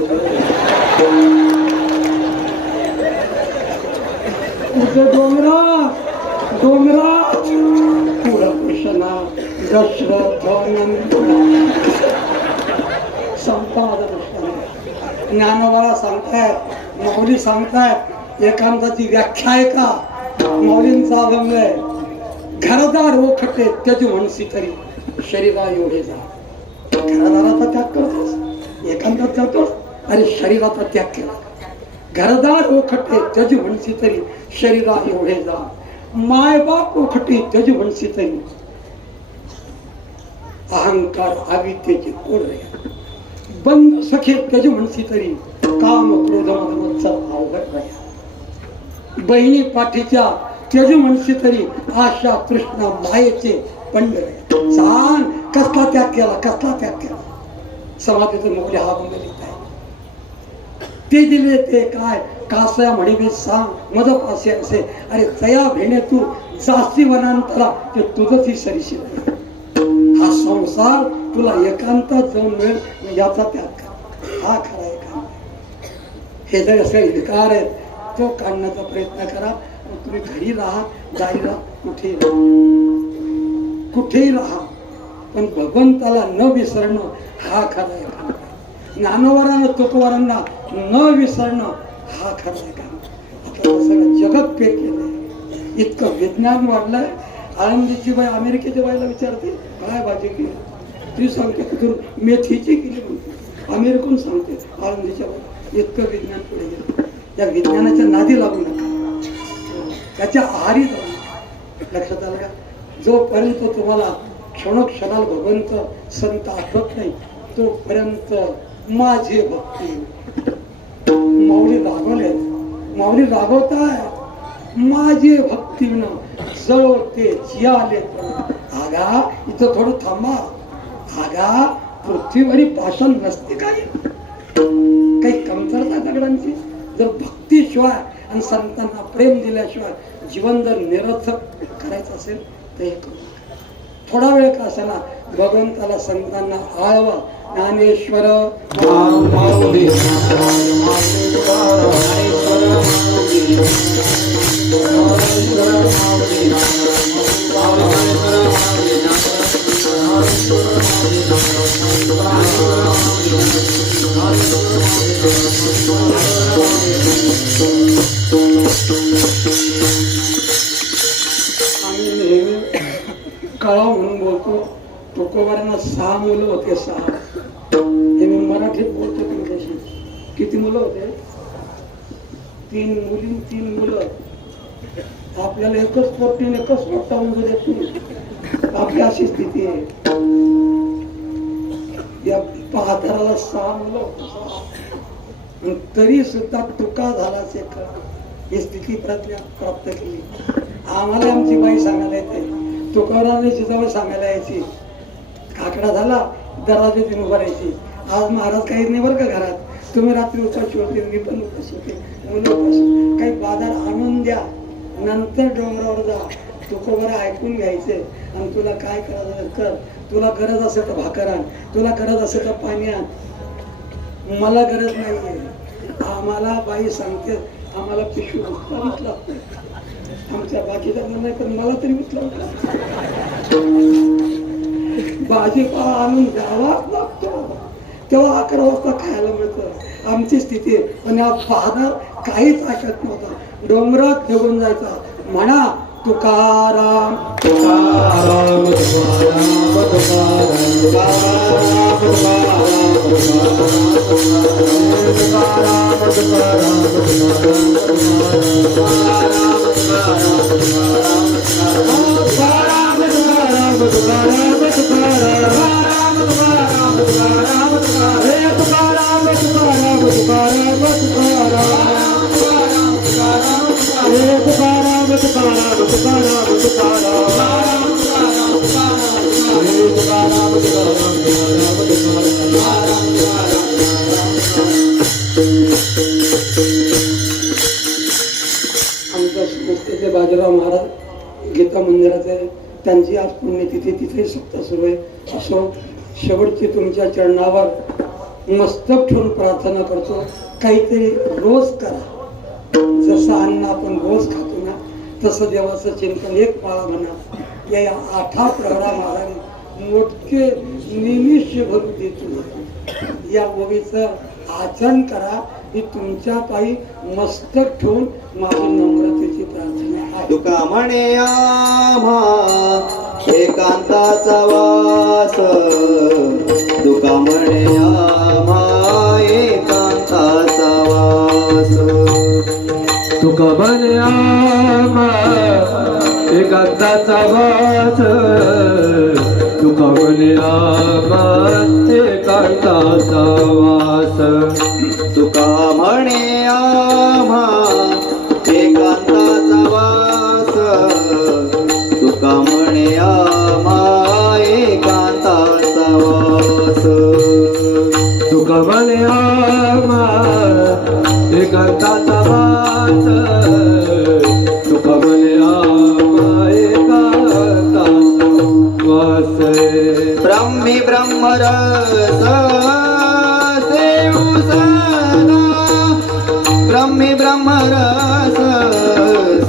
कुठे डोंगरात, डोंगरात पुढं कृष्णा दशरथ संपाद कृष्ण. ज्ञानोबाला सांगतायत, माऊली सांगतायत, एकांताची व्याख्या आहे का? माऊलींचा अभंग आहे, घरदार ओखटे त्याची म्हणसी तरी शरीरा एवढे जा. घरदाराचा त्याग करतोस, एकांतात जातोस, अरे शरीराचा त्याग केला. घरदार ओखटे त्याची म्हणसी तरी शरीरा एवढे जा. मायबाप ओखटे त्याची म्हणसी तरी अहंकार आविद्येचे कोड रे. बंद सखे त्याची म्हणसी तरी काम क्रोध मत्सर अवघड राया. बहिणी पाठीच्या त्यज म्हणशी तरी आशा कृष्ण मायेचे पंढरे. सांग कसला त्याग केला, कसला त्याग केला. समाधीचं मुले हा बंद लिहित आहे. ते दिले ते काय कासया म्हणे सांग मद पासे असे. अरे तया भेणे तू जास्ती वनांतरा ते तुझंच ही सरीशी. हा संसार तुला एकांतात जाऊन मिळेल, याचा त्याग कर. हा खरा एकांत. हे जर असे विकार आहेत तो काढण्याचा प्रयत्न करा. तुम्ही घरी राहा, दारी राहा, कुठेही राहा, कुठेही राहा, पण भगवंताला न विसरणं हा खरा एकांत. ज्ञानोबरांना तुकोबारांना न विसरणं हा खरा एकांत. आता सगळं जगत पेटलेलं, इतकं विज्ञान वाढलंय. आळंदीची बाई अमेरिकेच्या बाईला विचारते काय भाजी केली, ती सांगते कुठून मेथीची केली म्हणते. अमेरिकन सांगते आळंदीच्या बाई. इतकं विज्ञान पुढे गेलं. या विज्ञानाच्या नादी लागू नका, त्याच्या आहारी जाऊ नका. लक्षात आलं का? जोपर्यंत तुम्हाला क्षणोक्षणाला भगवंत संत आठवत नाही तोपर्यंत माझे भक्ती. माऊली रागवले, माऊली रागवताय. माझे भक्तीन जळवते जियाले. आगा इथं थोडं थांबा. आगा पृथ्वीवरी पाषाण नसते काही कमतरता दगडांची. जर भक्तीशिवाय आणि संतांना प्रेम दिल्याशिवाय जीवन जर निरर्थक करायचं असेल तर हे करू. थोडा वेळ का असेना भगवंताला संतांना आळवा. ज्ञानेश्वर माऊली आम्ही नेहमी कळाव म्हणून बोलतो. तुकोबारांना 6 मुलं होते. 6 हे मी मराठीत बोलतो तुमच्याशी. किती मुलं होते? 3 मुली 3 मुलं. आपल्याला एकच पोटीन एकच मोठा मुलं देत नाही. आपली अशी स्थिती आहे. या पाहताराला 6 मुलं होते. 6. आणि तरी सुद्धा तुका झालाच एक ही स्थिती प्रज्ञा प्राप्त केली. आम्हाला आमची बाई सांगायला येते. तुकाराने जिजाबाई सांगायला यायची. आकडा झाला दरवाजातून उभा राहायची. आज महाराज काही नाही बरं का घरात. तुम्ही रात्री उपाशी होते, मी पण उपाशी होते, मुलं उपाशी. काही बाजार आणून द्या, नंतर डोंगरावर जा. तुकोबारा ऐकून घ्यायचे आणि तुला काय करायचं कर. तुला गरज असेल तर भाकर आण, तुला गरज असेल तर पाणी आण. मला गरज नाहीये. आम्हाला बाई सांगते आम्हाला पिशवी उचलावीच लागते. आमच्या बाकीच्या नाही तर मला तरी उचलावं भाजीपाला आणून द्यावाच लागतो. तेव्हा 11 वाजता खायला मिळतं. आमची स्थिती आहे. पण या बहादर काहीच ऐकत नव्हता. डोंगरात निघून जायचा. म्हणा तुकाराम तुकाराम तुकाराम तुकाराम आमच्या संस्थेचे बाजीराव महाराज गीता मंदिराचे त्यांची आज पुण्यतिथी. तिथे सप्ताह सुरू आहे. असो शेवटची तुमच्या चरणावर मस्तक ठेवून प्रार्थना करतो. काहीतरी रोज करा. जसं अन्न आपण रोज खातो ना तसं देवाचं चिंतन एक माळा म्हणा. या 8 प्रहरामाधाने मोठे निमिष भरू देतो. या ओवीचं आचरण करा. ही तुमच्या पायी मस्तक ठेवून माझी नम्रतेची प्रार्थना आहे. तुका म्हणे आम्हा एकांताचा वास. तुका म्हणे आम्हा एकांताचा वास. तुका म्हणे आम्हा एकांताचा वास. तुका म्हणे आम्हा एकांताचा वास. तुका म्हणे आम्हा एकांताचा वास. तुका म्हणे आम्हा एकांताचा वास. तुका म्हणे आम्हा एकांताचा वास. तुका म्हणे आम्हा एकांताचा वास. ब्रह्मी ब्रह्मरस सेवू सदा. ब्रह्मी ब्रह्मरस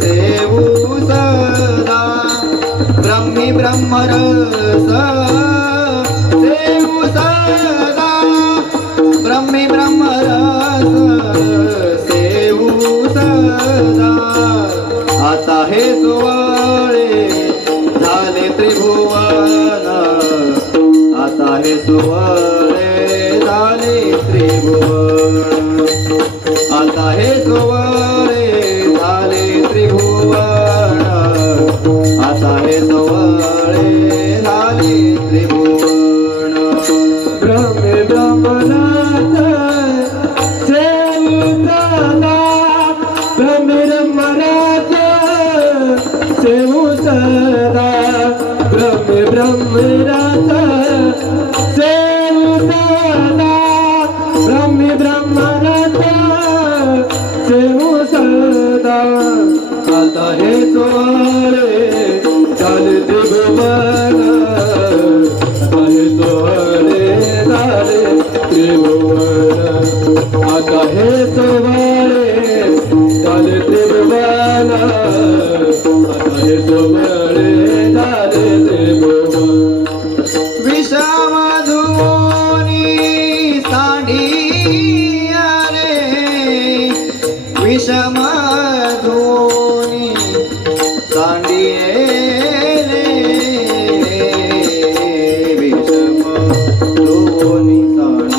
सेवू सदा. ब्रह्मी ब्रह्मरस सेवू सदा. ब्रह्मी ब्रह्मरस सेवू सदा. आता हे सुवळे झाले त्रिभुवन. आता हे सुवळे झाले त्रिभुवन. आता हे सुवळे झाले त्रिभुवन. आता हे सुवळे झाले त्रिभुवन. ब्रह्मे ब्रह्मनाथ ब्रह्मरस सेवू सदा ब्रह्मी ब्रह्मरस सेवू सदा आता हे सोहळे झाले त्रिभुवन आता हे सोहळे झाले त्रिभुवन आता हे सोहळे झाले त्रिभुवन आता हे सोहळे झाले त्रिभुवन विषमधुनी सांडिया रे विषमधुनी सांडिये विषमधुनी सांडिये विषमधुनी सांडिये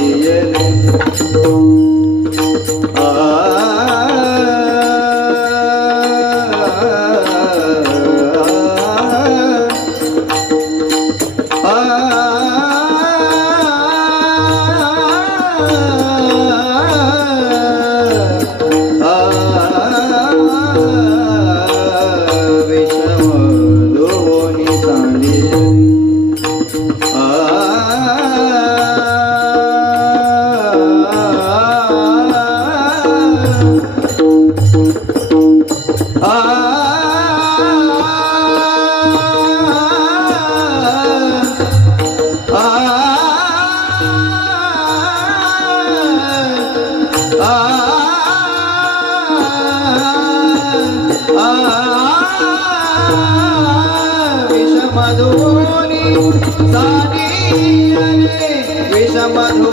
विषमधुनी सांडिये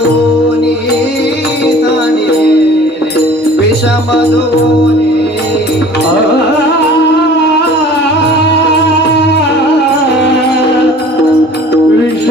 विषमधुनी सांडिये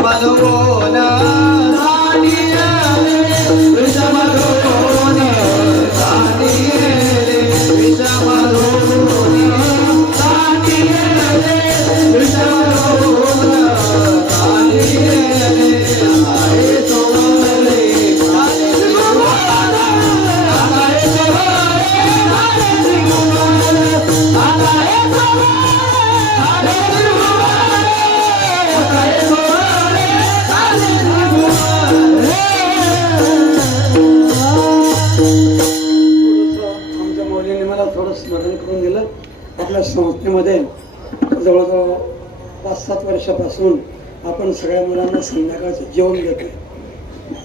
विषमधुनी आमच्या मौलीने मला थोडं स्मरण करून दिलं. आपल्या संस्थेमध्ये जवळजवळ 5-7 वर्षापासून आपण सगळ्या मुलांना संध्याकाळचं जेवण देतोय.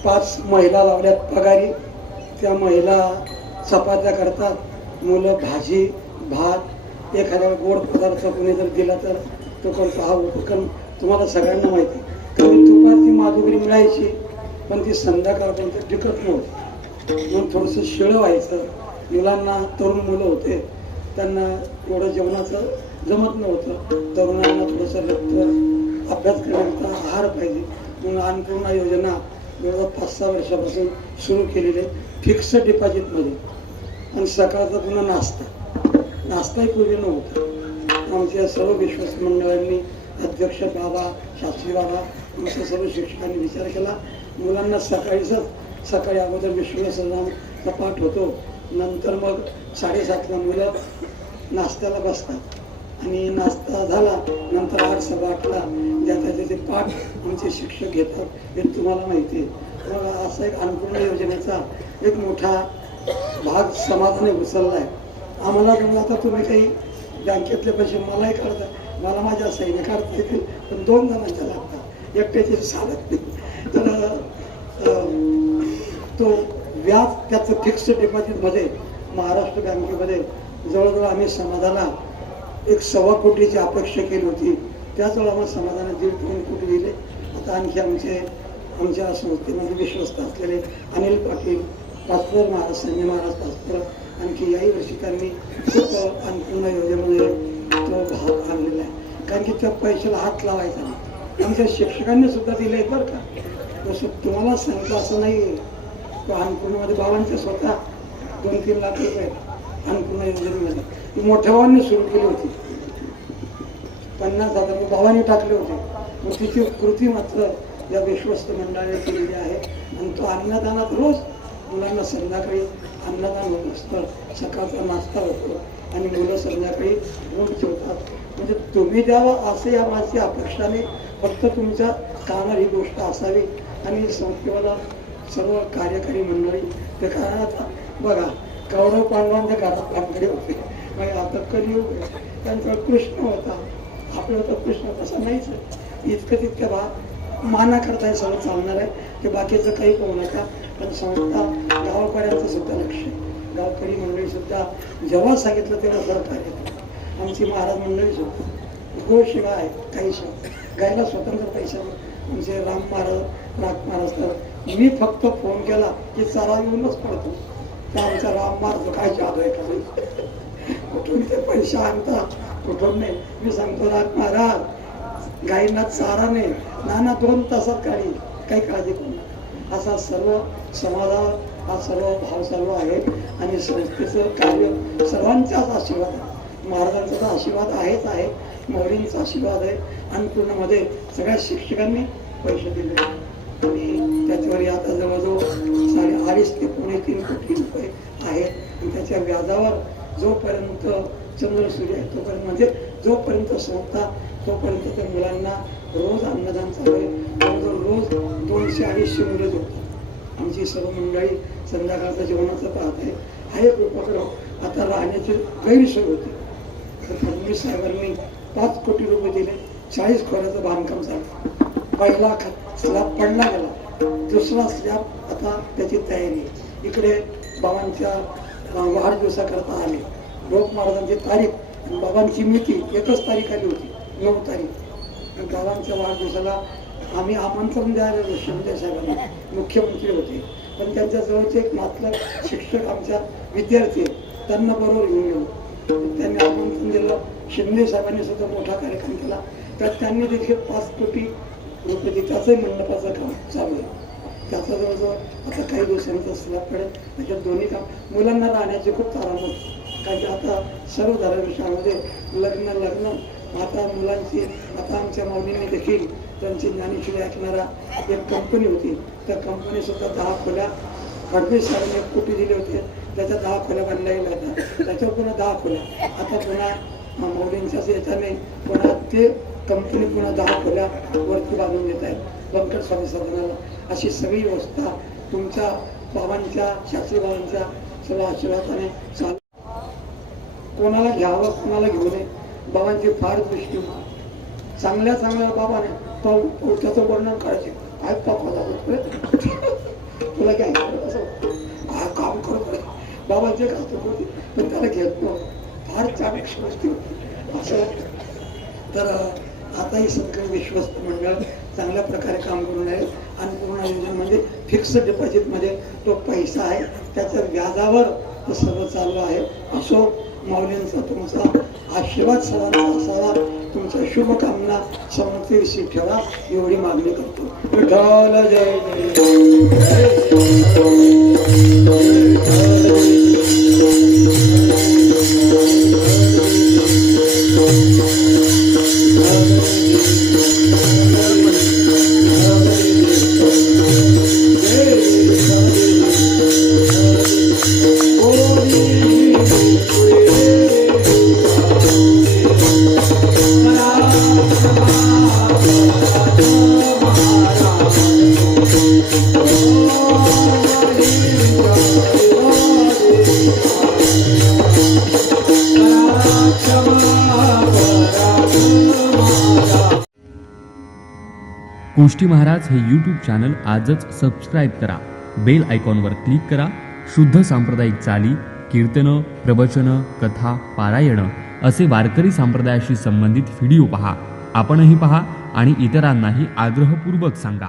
5 महिला लावल्यात पगारी. त्या महिला चपात्या करतात, मुलं भाजी भात एखादा गोड पदार्थ कोणी जर दिला तर तो करतो. हा उपक्रम तुम्हाला सगळ्यांना माहिती. कधी दुपारची माधुरी मिळायची पण ती संध्याकाळपर्यंत टिकत नव्हती. म्हणून थोडंसं शिळं व्हायचं. मुलांना तरुण मुलं होते, त्यांना एवढं जेवणाचं जमत नव्हतं. तरुणांना थोडंसं लक्ष अभ्यास करण्याचा आहार पाहिजे म्हणून अन्नपूर्णा योजना जवळजवळ 5-6 वर्षापासून सुरू केलेली आहे. फिक्स डिपॉझिटमध्ये. आणि सकाळचा पुन्हा नाश्ताही पूर्वी नव्हता. आमच्या सर्व विश्वास मंडळांनी अध्यक्ष बाबा, शास्त्री बाबा, आमच्या सर्व शिक्षकांनी विचार केला. मुलांना सकाळी अगोदर विश्वसनाचा पाठ होतो. नंतर मग 7:30ला मुलं नाश्त्याला बसतात आणि नाश्ता झाला नंतर 8-8:15ला ज्याचे ते पाठ आमचे शिक्षक घेतात हे तुम्हाला माहिती आहे. मग असा एक अन्नपूर्णा योजनेचा एक मोठा भाग समाजाने उचलला आहे. आम्हाला तुम्ही आता तुम्ही काही बँकेतले पैसे मलाही काढता, मला माझ्या सहीने काढता येतील पण 2 जणांच्या लागतात, एकट्याचे चालत नाही. तर तो व्याज त्याचं फिक्स डिपॉझिटमध्ये महाराष्ट्र बँकेमध्ये जवळजवळ आम्ही समाजाला 1.25 कोटीची अपेक्षा केली होती. त्याचवेळी आम्हाला समाजाने 1.5-3 कोटी दिले. आता आणखी आमच्या संस्थेमध्ये विश्वस्त असलेले अनिल पाटील, पाचपूर महाराज, संजय महाराज पाचपूर, आणखी याही वर्षी त्यांनी खूप अन्नपूर्णा योजनेमध्ये तो भाग आणलेला आहे. कारण की त्या पैशाला हात लावायचा नाही. आमच्या शिक्षकांनी सुद्धा दिले बरं का. जसं तुम्हाला सांगितलं असं नाही. तो अन्नपूर्णामध्ये बाबांचे स्वतः 2-3 लाख रुपये अन्नपूर्णा योजनेमध्ये मोठ्या भावांनी सुरू केली होती. 50,000 भावांनी टाकले होते. मग तिची कृती मात्र या विश्वस्त मंडळाने केलेली आहे. आणि तो अन्नदानात रोज मुलांना संध्याकाळी अन्नदान होत असतं. सकाळचा नाश्ता होतो आणि मुलं संध्याकाळी ऊन जेवतात. म्हणजे तुम्ही द्यावं असं या माझी अपेक्षा नाही. फक्त तुमच्या कानावर ही गोष्ट असावी. आणि संस्थेला सर्व कार्यकारी मंडळी ते कारण आता बघा कौरव पांडवांच्या घरात भानगडे होते. मग आता कलियुग त्यांचा कृष्ण होता, आपलं तर कृष्ण तसं नाहीच. इतकं तितकं माना करताय सगळं चालणार आहे. ते बाकीचं काही करू नका. पण संस्था गावकऱ्यांचं सुद्धा लक्ष, गावकरी मंडळी सुद्धा जेव्हा सांगितलं तेव्हा सहकार्य करतात. आमची महाराज मंडळी सुद्धा गोशिवा आहे. काही गायला स्वतंत्र पैसा म्हणजे राम महाराज तर मी फक्त फोन केला की चारा येऊनच पडतो. तर आमचा राम महाराज काय जादू आहे का? कुठून ते पैसे आणतात कुठून नाही. मी सांगतो राम महाराज गायींना चारा नाही नाना 2 तासात काढी, काही काळजी करू नका. असा सर्व समाजावर हा सर्व भाव चालू आहे. आणि संस्थेचं कार्य सर्वांचाच आशीर्वाद आहे. महाराजांचा तर आशीर्वाद आहेच आहे, मौलींचा आशीर्वाद आहे. अन्नपूर्णामध्ये सगळ्या शिक्षकांनी पैसे दिले आणि त्याच्यावर आता जवळजवळ 2.5 ते 3 कोटी रुपये आहेत. आणि त्याच्या व्याजावर जोपर्यंत चंद्र सूर्य आहे तोपर्यंत म्हणजे जोपर्यंत संस्था तोपर्यंत त्या मुलांना रोज अन्नदान चालू आहे. रोज 200-250 मुलं जेवतात. आमची सर्व मंडळी संध्याकाळचं जेवणाचं पाहत आहे. हा एक उपक्रम. आता राहण्याची गैरसोय होती तर फडणवीस साहेबांनी 5 कोटी रुपये दिले. 40 खोऱ्याचं बांधकाम झालं. पहिला स्लॅब पडला गेला, दुसरा स्लॅब आता त्याची तयारी आहे. इकडे बाबांच्या वाढदिवसाकरता आले. लोक महाराजांची तारीख बाबांची मिती एकच तारीख आली होती, 9 तारीख. बाबांच्या वाढदिवसाला आम्ही आमंत्रण द्यायला शिंदे साहेबांना, मुख्यमंत्री होते. पण त्यांच्या जवळचे एक मात्र शिक्षक आमच्या विद्यार्थी आहेत, त्यांना बरोबर घेऊन गेलो. त्यांनी आमंत्रण दिलं. शिंदे साहेबांनी सुद्धा मोठा कार्यक्रम केला. तर त्यांनी देखील 5 कोटी रुपये त्याचंही मंडपाचं काम चालू आहे. त्याचा जवळजवळ आता काही दिवसांचा स्लॅब पडेल. त्याच्यात दोन्ही काम मुलांना राहण्याची खूप तारांब होती. कारण की आता सर्व धर्मशाळामध्ये लग्न आता मुलांची आता आमच्या माऊलींनी देखील त्यांची ज्ञानेश्वरी ऐकणारा एक कंपनी होती. त्या कंपनी सुद्धा 10 खोल्या फडणवीस साहेबांनी 1 कोटी दिले होते. त्याच्या 10 खोल्या बांधल्या गेल्या होत्या. त्याच्यावर पुन्हा 10 खोल्या. आता पुन्हा माऊलींच्याच याच्याने पुन्हा ते कंपनी पुन्हा 10 खोल्या वरती बांधून देत आहेत व्यंकट स्वामी सदनाला. अशी सगळी व्यवस्था तुमच्या बाबांच्या शास्त्री बाबांच्या सर्व आशीर्वादाने चालू. कोणाला घ्यावं कोणाला घेऊ नये. बाबांची फार दृष्टी चांगल्या बाबाने तो त्याचं वर्णन करायचे. काय पापा तुला काय असं काय काम करत बाबांचे करतो होते पण त्याला घेत नव्हतं. फार चांगली गोष्टी होती असं. तर आता ही सगळं विश्वस्त मंडळ चांगल्या प्रकारे काम करून आहे. अन्नपूर्णा योजना म्हणजे फिक्स डिपॉझिटमध्ये तो पैसा आहे, त्याच्या व्याजावर तो सर्व चालू आहे. असो माऊलींचा तुमचा आशीर्वाद सर्वांचा असावा. तुमच्या शुभकामना समर्थेविषयी ठेवा एवढी मागणी करतो. विठ्ठल जय गोष्टी महाराज हे यूट्यूब चॅनल आजच सबस्क्राईब करा. बेल आयकॉनवर क्लिक करा. शुद्ध सांप्रदायिक चाली, कीर्तनं, प्रवचनं, कथा, पारायणं असे वारकरी संप्रदायाशी संबंधित व्हिडिओ पहा. आपणही पहा आणि इतरांनाही आग्रहपूर्वक सांगा.